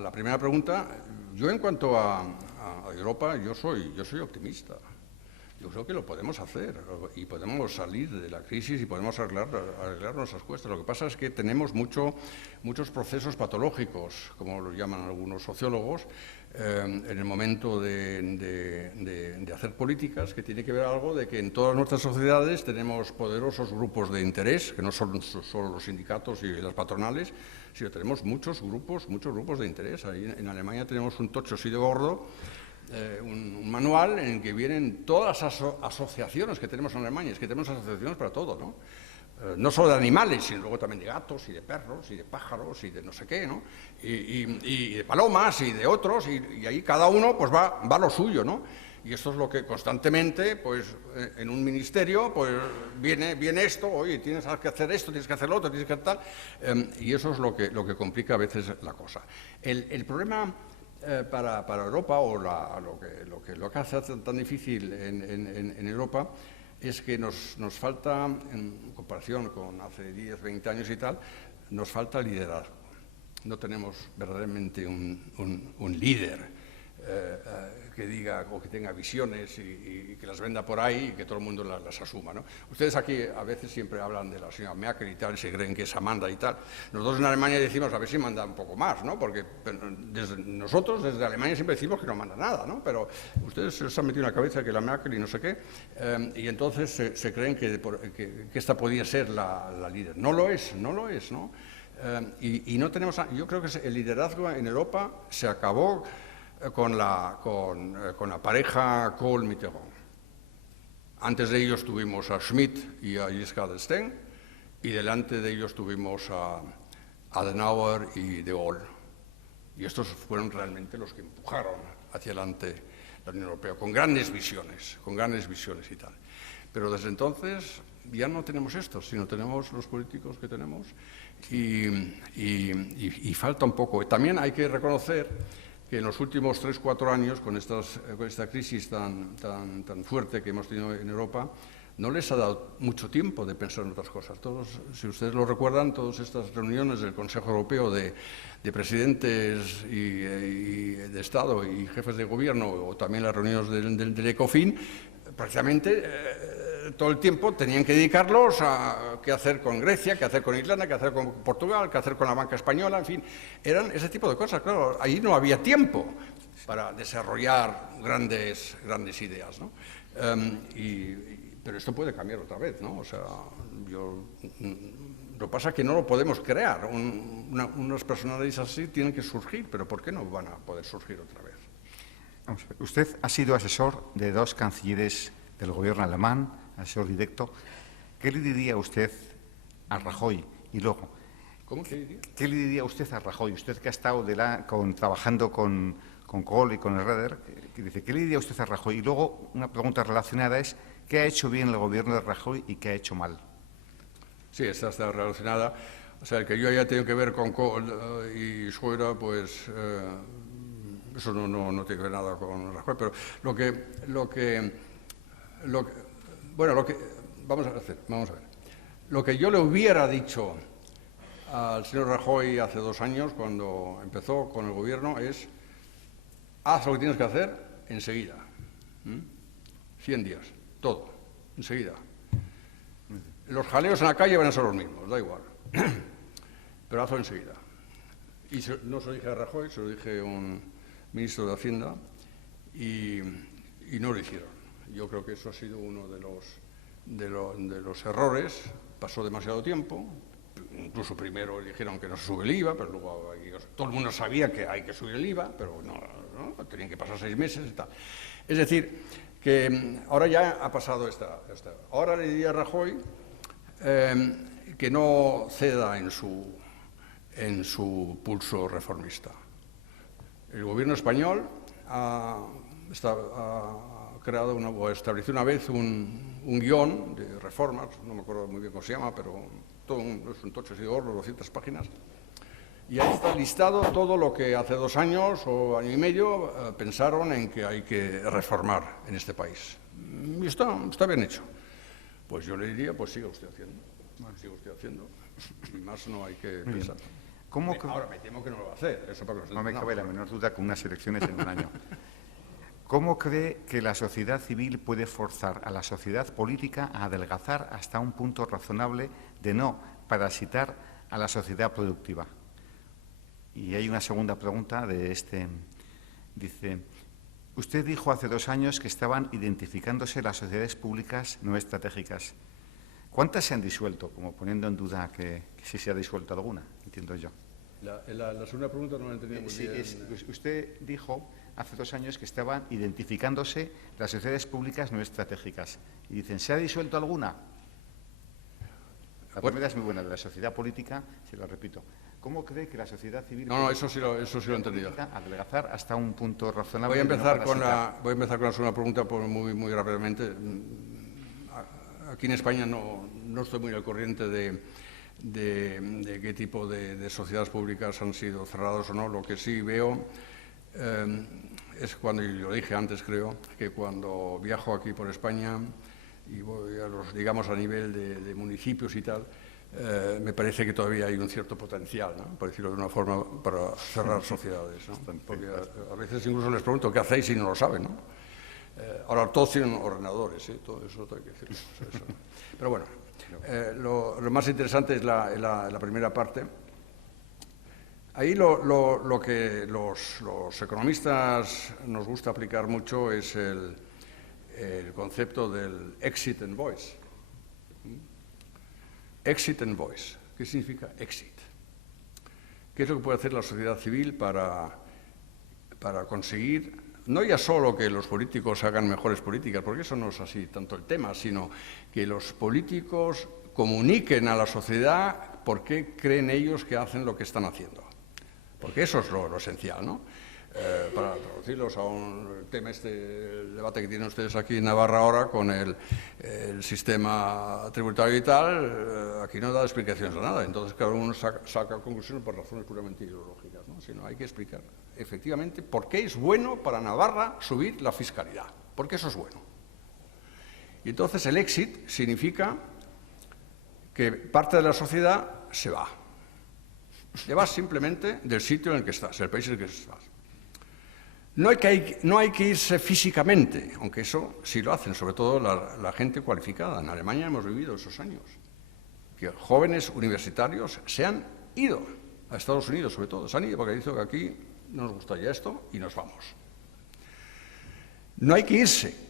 la primera pregunta, yo en cuanto a Europa, yo soy optimista. Yo creo que lo podemos hacer y podemos salir de la crisis y podemos arreglar nuestras cuestas. Lo que pasa es que tenemos muchos procesos patológicos, como los llaman algunos sociólogos, en el momento de hacer políticas, que tiene que ver algo de que en todas nuestras sociedades tenemos poderosos grupos de interés, que no son solo los sindicatos y las patronales, sino tenemos muchos grupos de interés. Ahí en Alemania tenemos un tocho así de gordo, un manual en el que vienen todas las asociaciones que tenemos en Alemania. Es que tenemos asociaciones para todo, ¿no? No solo de animales, sino luego también de gatos y de perros y de pájaros y de no sé qué, ¿no? Y de palomas y de otros, y ahí cada uno pues va a lo suyo, ¿no? Y esto es lo que constantemente, pues, en un ministerio, pues, viene esto, oye, tienes que hacer esto, tienes que hacer lo otro, tienes que hacer tal, y eso es lo que complica a veces la cosa. El problema para Europa, o lo que hace tan difícil en Europa, es que nos falta, en comparación con hace 10, 20 años y tal, nos falta liderazgo. No tenemos verdaderamente un líder que diga o que tenga visiones y que las venda por ahí y que todo el mundo las asuma, ¿no? Ustedes aquí a veces siempre hablan de la señora Merkel y tal, se creen que esa manda y tal. Nosotros en Alemania decimos a ver si manda un poco más, ¿no? Porque nosotros desde Alemania siempre decimos que no manda nada, ¿no? Pero ustedes se han metido en la cabeza que la Merkel y no sé qué, y entonces se creen que esta podía ser la líder. No lo es, ¿no? Y no tenemos, yo creo que el liderazgo en Europa se acabó con la pareja Kohl-Mitterrand. Antes de ellos tuvimos a Schmidt y a Giscard d'Estaing, y delante de ellos tuvimos a Adenauer y de Gaulle. Y estos fueron realmente los que empujaron hacia adelante la Unión Europea, con grandes visiones y tal. Pero desde entonces ya no tenemos esto, sino tenemos los políticos que tenemos y falta un poco. También hay que reconocer que en los últimos 3 o 4 años, con esta crisis tan fuerte que hemos tenido en Europa, no les ha dado mucho tiempo de pensar en otras cosas. Si ustedes lo recuerdan, todas estas reuniones del Consejo Europeo de presidentes y de Estado y jefes de gobierno, o también las reuniones del ECOFIN, prácticamente todo el tiempo tenían que dedicarlos a qué hacer con Grecia, qué hacer con Irlanda, qué hacer con Portugal, qué hacer con la banca española, en fin, eran ese tipo de cosas. Claro, ahí no había tiempo para desarrollar grandes ideas, ¿no? Pero esto puede cambiar otra vez, ¿no? O sea, lo que pasa es que no lo podemos crear. Unas personalidades así tienen que surgir, pero ¿por qué no van a poder surgir otra vez? Vamos a ver. Usted ha sido asesor de 2 cancilleres del gobierno alemán, asesor directo. ¿Qué le diría usted a Rajoy? Y luego, ¿Cómo que diría? ¿qué le diría usted a Rajoy? Usted que ha estado trabajando con Kohl y con Schroeder, que dice, ¿qué le diría usted a Rajoy? Y luego, una pregunta relacionada es, ¿qué ha hecho bien el gobierno de Rajoy y qué ha hecho mal? Sí, esta está relacionada. O sea, el que yo haya tenido que ver con Kohl y Schroeder, pues eso no tiene que ver nada con Rajoy. Pero vamos a ver. Lo que yo le hubiera dicho al señor Rajoy hace 2 años, cuando empezó con el gobierno, es: haz lo que tienes que hacer enseguida. 100 días, todo, enseguida. Los jaleos en la calle van a ser los mismos, da igual. Pero hazlo enseguida. Y no se lo dije a Rajoy, se lo dije a un ministro de Hacienda, y no lo hicieron. Yo creo que eso ha sido uno de los errores. Pasó demasiado tiempo. Incluso primero dijeron que no se sube el IVA, pero luego todo el mundo sabía que hay que subir el IVA, pero no tenían que pasar 6 meses y tal. Es decir, que ahora ya ha pasado esta. Ahora le diría a Rajoy que no ceda en su pulso reformista. El gobierno español estableció una vez un guión de reformas, no me acuerdo muy bien cómo se llama, pero es un tocho así de oro, 200 páginas, y ahí está listado todo lo que hace 2 años o año y medio pensaron en que hay que reformar en este país. Y está bien hecho. Pues yo le diría, pues siga usted haciendo. Siga usted haciendo. Y más no hay que pensar. Ahora me temo que no lo va a hacer. Eso para que no me cabe la menor duda con unas elecciones en un año. ¿Cómo cree que la sociedad civil puede forzar a la sociedad política a adelgazar hasta un punto razonable de no parasitar a la sociedad productiva? Y hay una segunda pregunta de este. Dice, usted dijo hace 2 años que estaban identificándose las sociedades públicas no estratégicas. ¿Cuántas se han disuelto? Como poniendo en duda que si se ha disuelto alguna, entiendo yo. La segunda pregunta no la entendía muy bien. Usted dijo hace 2 años que estaban identificándose las sociedades públicas no estratégicas. Y dicen, ¿se ha disuelto alguna? La primera es muy buena, de la sociedad política, se lo repito. ¿Cómo cree que la sociedad civil... No, eso sí lo he entendido. Adelgazar hasta un punto razonable... Voy a empezar con la segunda pregunta muy rápidamente. Aquí en España no estoy muy al corriente de qué tipo de sociedades públicas han sido cerradas o no. Lo que sí veo es cuando, y lo dije antes creo, que cuando viajo aquí por España y voy digamos a nivel de municipios y tal, me parece que todavía hay un cierto potencial, ¿no? Por decirlo de una forma, para cerrar sociedades, ¿no? Porque a veces incluso les pregunto qué hacéis y no lo saben, ¿no? Ahora todos tienen ordenadores, ¿eh? Todo eso hay que decirlo. Pero bueno, lo más interesante es la primera parte. Ahí lo que los economistas nos gusta aplicar mucho es el concepto del exit and voice. Exit and voice. ¿Qué significa exit? ¿Qué es lo que puede hacer la sociedad civil para conseguir, no ya solo que los políticos hagan mejores políticas, porque eso no es así tanto el tema, sino que los políticos comuniquen a la sociedad por qué creen ellos que hacen lo que están haciendo? Porque eso es lo esencial, ¿no? Para traducirlos a un tema, el debate que tienen ustedes aquí en Navarra ahora con el sistema tributario y tal, aquí no da explicaciones de nada. Entonces cada uno saca conclusiones por razones puramente ideológicas, ¿no? Sino hay que explicar efectivamente por qué es bueno para Navarra subir la fiscalidad, porque eso es bueno. Y entonces el exit significa que parte de la sociedad se va. Te vas simplemente del sitio en el que estás, del país en el que estás. No hay que irse físicamente, aunque eso sí lo hacen, sobre todo la gente cualificada. En Alemania hemos vivido esos años, que jóvenes universitarios se han ido a Estados Unidos, sobre todo. Se han ido porque dicen que aquí no nos gustaría esto y nos vamos. No hay que irse,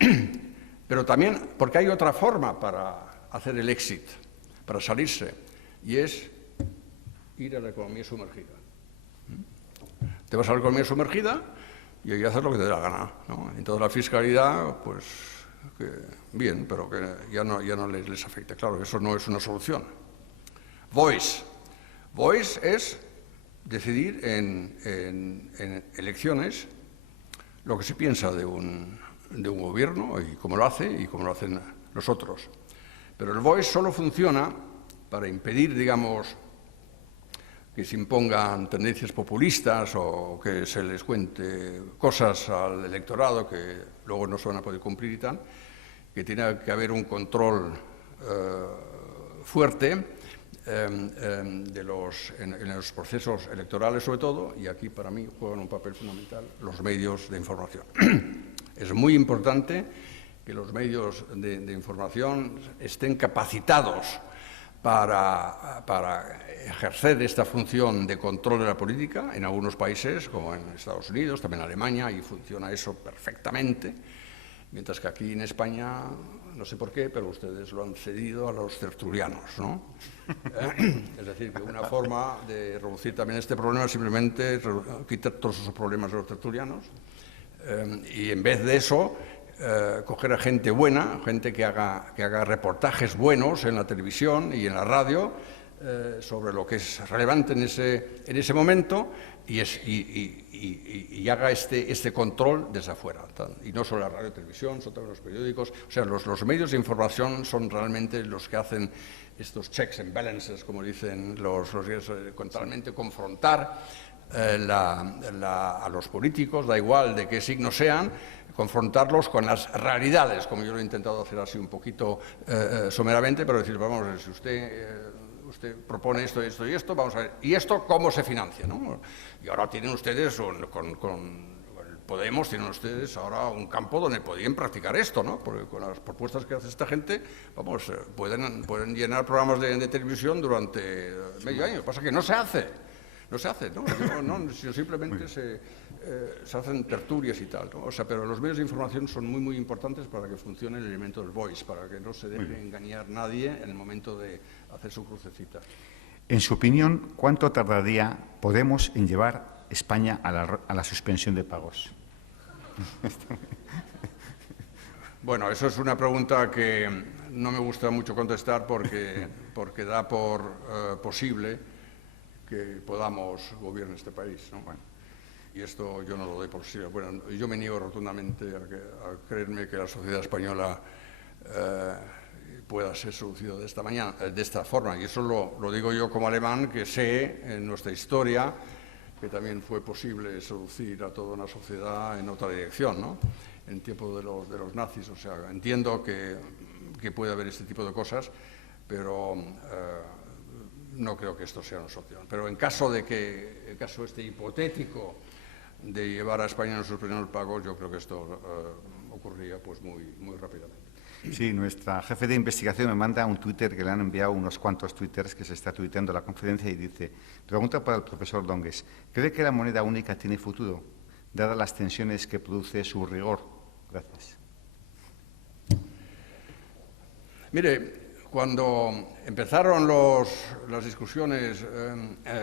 pero también porque hay otra forma para hacer el exit, para salirse, y es ir a la economía sumergida. Te vas a la economía sumergida y hay que hacer lo que te dé la gana, ¿no? Entonces la fiscalidad, pues, bien, pero que ya no les afecte. Claro, eso no es una solución. Voice. Voice es decidir en elecciones lo que se piensa de un gobierno y cómo lo hace y cómo lo hacen los otros. Pero el voice solo funciona para impedir, digamos, que se impongan tendencias populistas o que se les cuente cosas al electorado que luego no se van a poder cumplir y tal, que tiene que haber un control fuerte en los procesos electorales sobre todo, y aquí para mí juegan un papel fundamental los medios de información. Es muy importante que los medios de información estén capacitados para ejercer esta función de control de la política en algunos países, como en Estados Unidos, también en Alemania, y funciona eso perfectamente, mientras que aquí en España, no sé por qué, pero ustedes lo han cedido a los tertulianos, ¿no? Es decir, que una forma de reducir también este problema es simplemente quitar todos esos problemas de los tertulianos y en vez de eso coger a gente buena, gente que haga reportajes buenos en la televisión y en la radio sobre lo que es relevante en ese momento y haga este control desde afuera. Y no solo la radio y televisión, son también los periódicos. O sea, los medios de información son realmente los que hacen estos checks and balances, como dicen totalmente confrontar a los políticos, da igual de qué signo sean, confrontarlos con las realidades, como yo lo he intentado hacer así un poquito someramente, pero decir, vamos, si usted propone esto, esto y esto, vamos a ver, ¿y esto cómo se financia? ¿No? Y ahora tienen ustedes, con Podemos, tienen ustedes ahora un campo donde podrían practicar esto, ¿no? Porque con las propuestas que hace esta gente, vamos, pueden llenar programas de televisión durante medio año. Lo que pasa es que no se hace. No se hace, ¿no? Sino simplemente se hacen tertulias y tal, ¿no? O sea, pero los medios de información son muy, muy importantes para que funcione el elemento del voice, para que no se deje engañar nadie en el momento de hacer su crucecita. En su opinión, ¿cuánto tardaría Podemos en llevar España a la suspensión de pagos? Bueno, eso es una pregunta que no me gusta mucho contestar porque da por posible que Podamos gobierne este país, ¿no? Bueno, y esto yo no lo doy por posible. Bueno, yo me niego rotundamente a creerme que la sociedad española pueda ser seducida de esta forma. Y eso lo digo yo como alemán, que sé en nuestra historia que también fue posible seducir a toda una sociedad en otra dirección, ¿no? En tiempo de los nazis. O sea, entiendo que puede haber este tipo de cosas, pero no creo que esto sea una solución. Pero en caso este hipotético de llevar a España a nuestros primeros pagos, yo creo que esto ocurriría pues muy, muy rápidamente. Sí, nuestra jefe de investigación me manda un Twitter que le han enviado unos cuantos twitters que se está tuiteando la conferencia y dice, pregunta para el profesor Dongues, ¿cree que la moneda única tiene futuro, dadas las tensiones que produce su rigor? Gracias. Mire, cuando empezaron las discusiones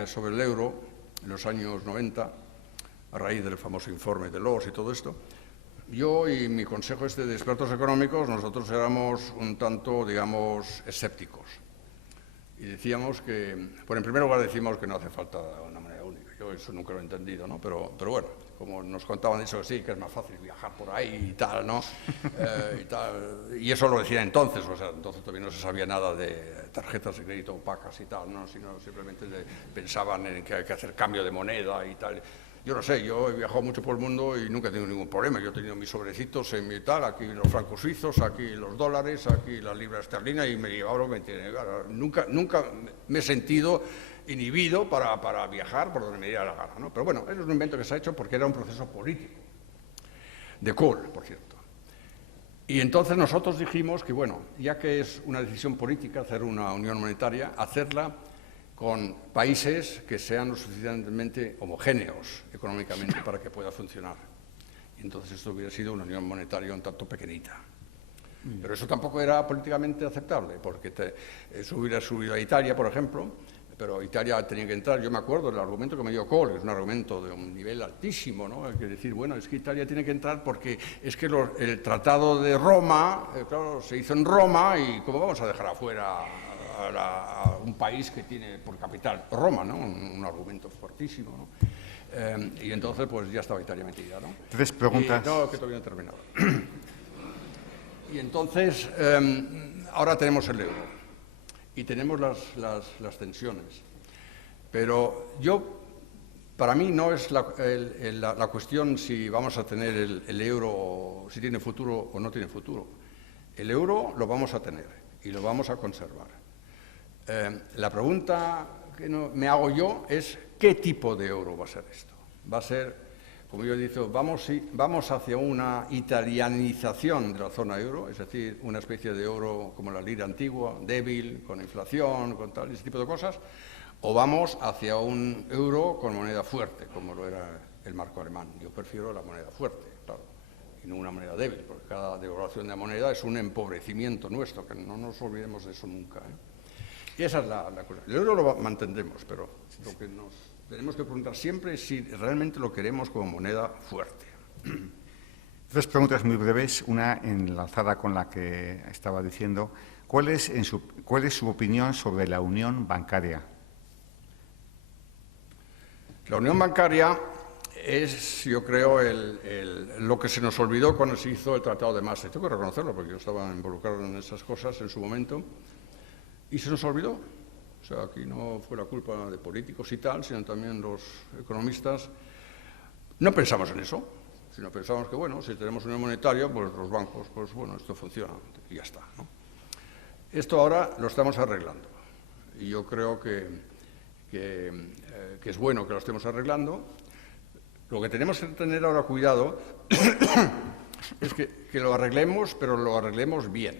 sobre el euro en los años 90, a raíz del famoso informe de Loss y todo esto, yo y mi consejo de expertos económicos, nosotros éramos un tanto, digamos, escépticos. Y decíamos que, bueno, en primer lugar decimos que no hace falta una moneda única. Yo eso nunca lo he entendido, ¿no? Pero bueno, como nos contaban eso, sí, que es más fácil viajar por ahí y tal, ¿no? Y eso lo decían entonces, o sea, entonces todavía no se sabía nada de tarjetas de crédito opacas y tal, ¿no? Sino simplemente pensaban en que hay que hacer cambio de moneda y tal. Yo no sé, yo he viajado mucho por el mundo y nunca he tenido ningún problema. Yo he tenido mis sobrecitos en mi tal, aquí los francos suizos, aquí los dólares, aquí las libras esterlinas y me llevaba lo que me tiene. Nunca me he sentido inhibido para viajar por donde me diera la gana, ¿no? Pero bueno, es un invento que se ha hecho porque era un proceso político, de Kohl, por cierto. Y entonces nosotros dijimos que, bueno, ya que es una decisión política hacer una unión monetaria, hacerla con países que sean lo suficientemente homogéneos económicamente para que pueda funcionar. Y entonces esto hubiera sido una unión monetaria un tanto pequeñita. Pero eso tampoco era políticamente aceptable, porque eso hubiera subido a Italia, por ejemplo, pero Italia tenía que entrar. Yo me acuerdo del argumento que me dio Kohl, que es un argumento de un nivel altísimo, ¿no? Hay que decir, bueno, es que Italia tiene que entrar porque es que el Tratado de Roma, claro, se hizo en Roma y ¿cómo vamos a dejar afuera a un país que tiene por capital Roma, ¿no? Un argumento fuertísimo, ¿no? Y entonces pues ya estaba Italia metida, ¿no? 3 preguntas. No, que todavía no he terminado. Y entonces ahora tenemos el euro y tenemos las tensiones, pero para mí no es la cuestión si vamos a tener el euro, si tiene futuro o no tiene futuro. El euro lo vamos a tener y lo vamos a conservar. La pregunta que me hago yo es ¿qué tipo de euro va a ser esto? Va a ser, como yo he dicho, vamos hacia una italianización de la zona euro, es decir, una especie de euro como la lira antigua, débil, con inflación, con tal, ese tipo de cosas, o vamos hacia un euro con moneda fuerte, como lo era el marco alemán. Yo prefiero la moneda fuerte, claro, y no una moneda débil, porque cada devaluación de la moneda es un empobrecimiento nuestro, que no nos olvidemos de eso nunca, ¿eh? Y esa es la cosa. El euro lo mantendremos, pero lo que nos tenemos que preguntar siempre es si realmente lo queremos como moneda fuerte. Dos preguntas muy breves, una enlazada con la que estaba diciendo. ¿Cuál es su opinión sobre la unión bancaria? La unión bancaria es, yo creo, lo que se nos olvidó cuando se hizo el Tratado de Maastricht. Tengo que reconocerlo porque yo estaba involucrado en esas cosas en su momento y se nos olvidó. O sea, aquí no fue la culpa de políticos y tal, sino también los economistas. No pensamos en eso, sino pensamos que, bueno, si tenemos unión monetaria, pues los bancos, pues bueno, esto funciona y ya está, ¿no? Esto ahora lo estamos arreglando y yo creo que es bueno que lo estemos arreglando. Lo que tenemos que tener ahora cuidado es que lo arreglemos, pero lo arreglemos bien.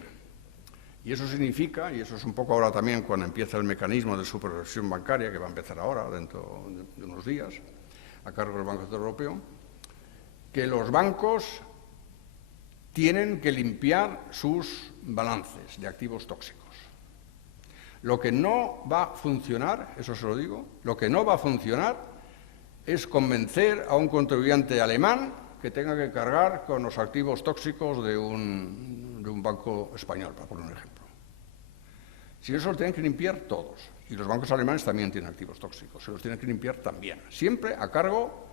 Y eso significa, y eso es un poco ahora también cuando empieza el mecanismo de supervisión bancaria, que va a empezar ahora, dentro de unos días, a cargo del Banco Central Europeo, que los bancos tienen que limpiar sus balances de activos tóxicos. Lo que no va a funcionar, eso se lo digo, lo que no va a funcionar es convencer a un contribuyente alemán que tenga que cargar con los activos tóxicos de un banco español, para poner un ejemplo. Si eso lo tienen que limpiar todos, y los bancos alemanes también tienen activos tóxicos, se los tienen que limpiar también, siempre a cargo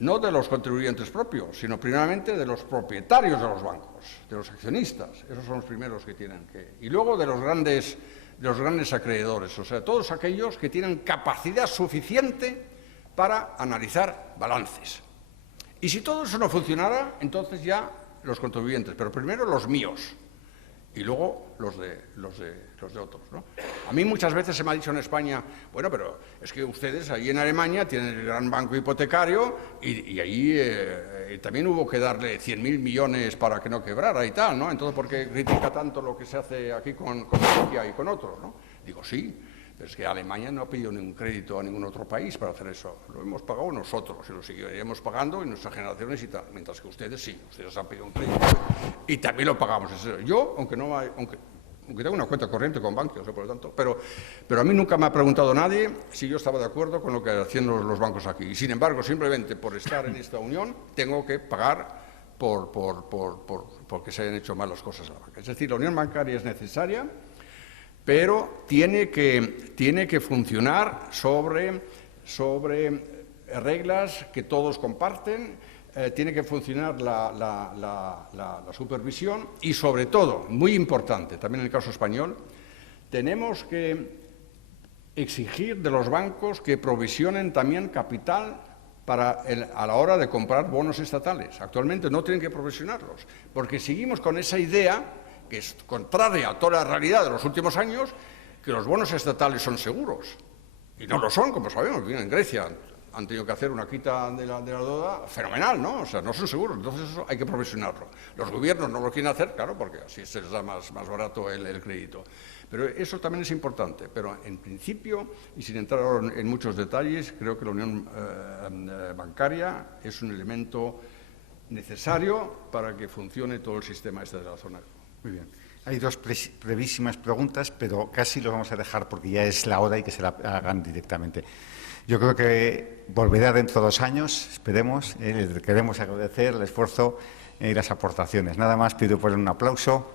no de los contribuyentes propios, sino primeramente de los propietarios de los bancos, de los accionistas, esos son los primeros que tienen que... Y luego de los grandes acreedores, o sea, todos aquellos que tienen capacidad suficiente para analizar balances. Y si todo eso no funcionara, entonces ya los contribuyentes, pero primero los míos y luego los de otros, ¿no? A mí muchas veces se me ha dicho en España, bueno, pero es que ustedes ahí en Alemania tienen el gran banco hipotecario y ahí también hubo que darle 100.000 millones para que no quebrara y tal, ¿no? Entonces, ¿por qué critica tanto lo que se hace aquí con Grecia y con otros, ¿no? Digo, sí. Pero es que Alemania no ha pedido ningún crédito a ningún otro país para hacer eso. Lo hemos pagado nosotros y lo seguiremos pagando en nuestras generaciones y tal. Mientras que ustedes sí, ustedes han pedido un crédito y también lo pagamos. Yo, aunque tengo una cuenta corriente con bancos, por lo tanto, pero a mí nunca me ha preguntado nadie si yo estaba de acuerdo con lo que hacían los bancos aquí. Y sin embargo, simplemente por estar en esta unión, tengo que pagar porque se hayan hecho mal las cosas a la banca. Es decir, la unión bancaria es necesaria, pero tiene que funcionar sobre reglas que todos comparten, tiene que funcionar la supervisión y, sobre todo, muy importante, también en el caso español, tenemos que exigir de los bancos que provisionen también capital a la hora de comprar bonos estatales. Actualmente no tienen que provisionarlos, porque seguimos con esa idea que es contraria a toda la realidad de los últimos años, que los bonos estatales son seguros. Y no lo son, como sabemos. En Grecia han tenido que hacer una quita de la deuda fenomenal, ¿no? O sea, no son seguros, entonces eso hay que provisionarlo. Los gobiernos no lo quieren hacer, claro, porque así se les da más barato el crédito. Pero eso también es importante. Pero en principio, y sin entrar ahora en muchos detalles, creo que la unión bancaria es un elemento necesario para que funcione todo el sistema este de la zona euro. Muy bien. Hay dos brevísimas preguntas, pero casi los vamos a dejar porque ya es la hora y que se la hagan directamente. Yo creo que volverá dentro de 2 años, esperemos. Queremos agradecer el esfuerzo y las aportaciones. Nada más, pido por un aplauso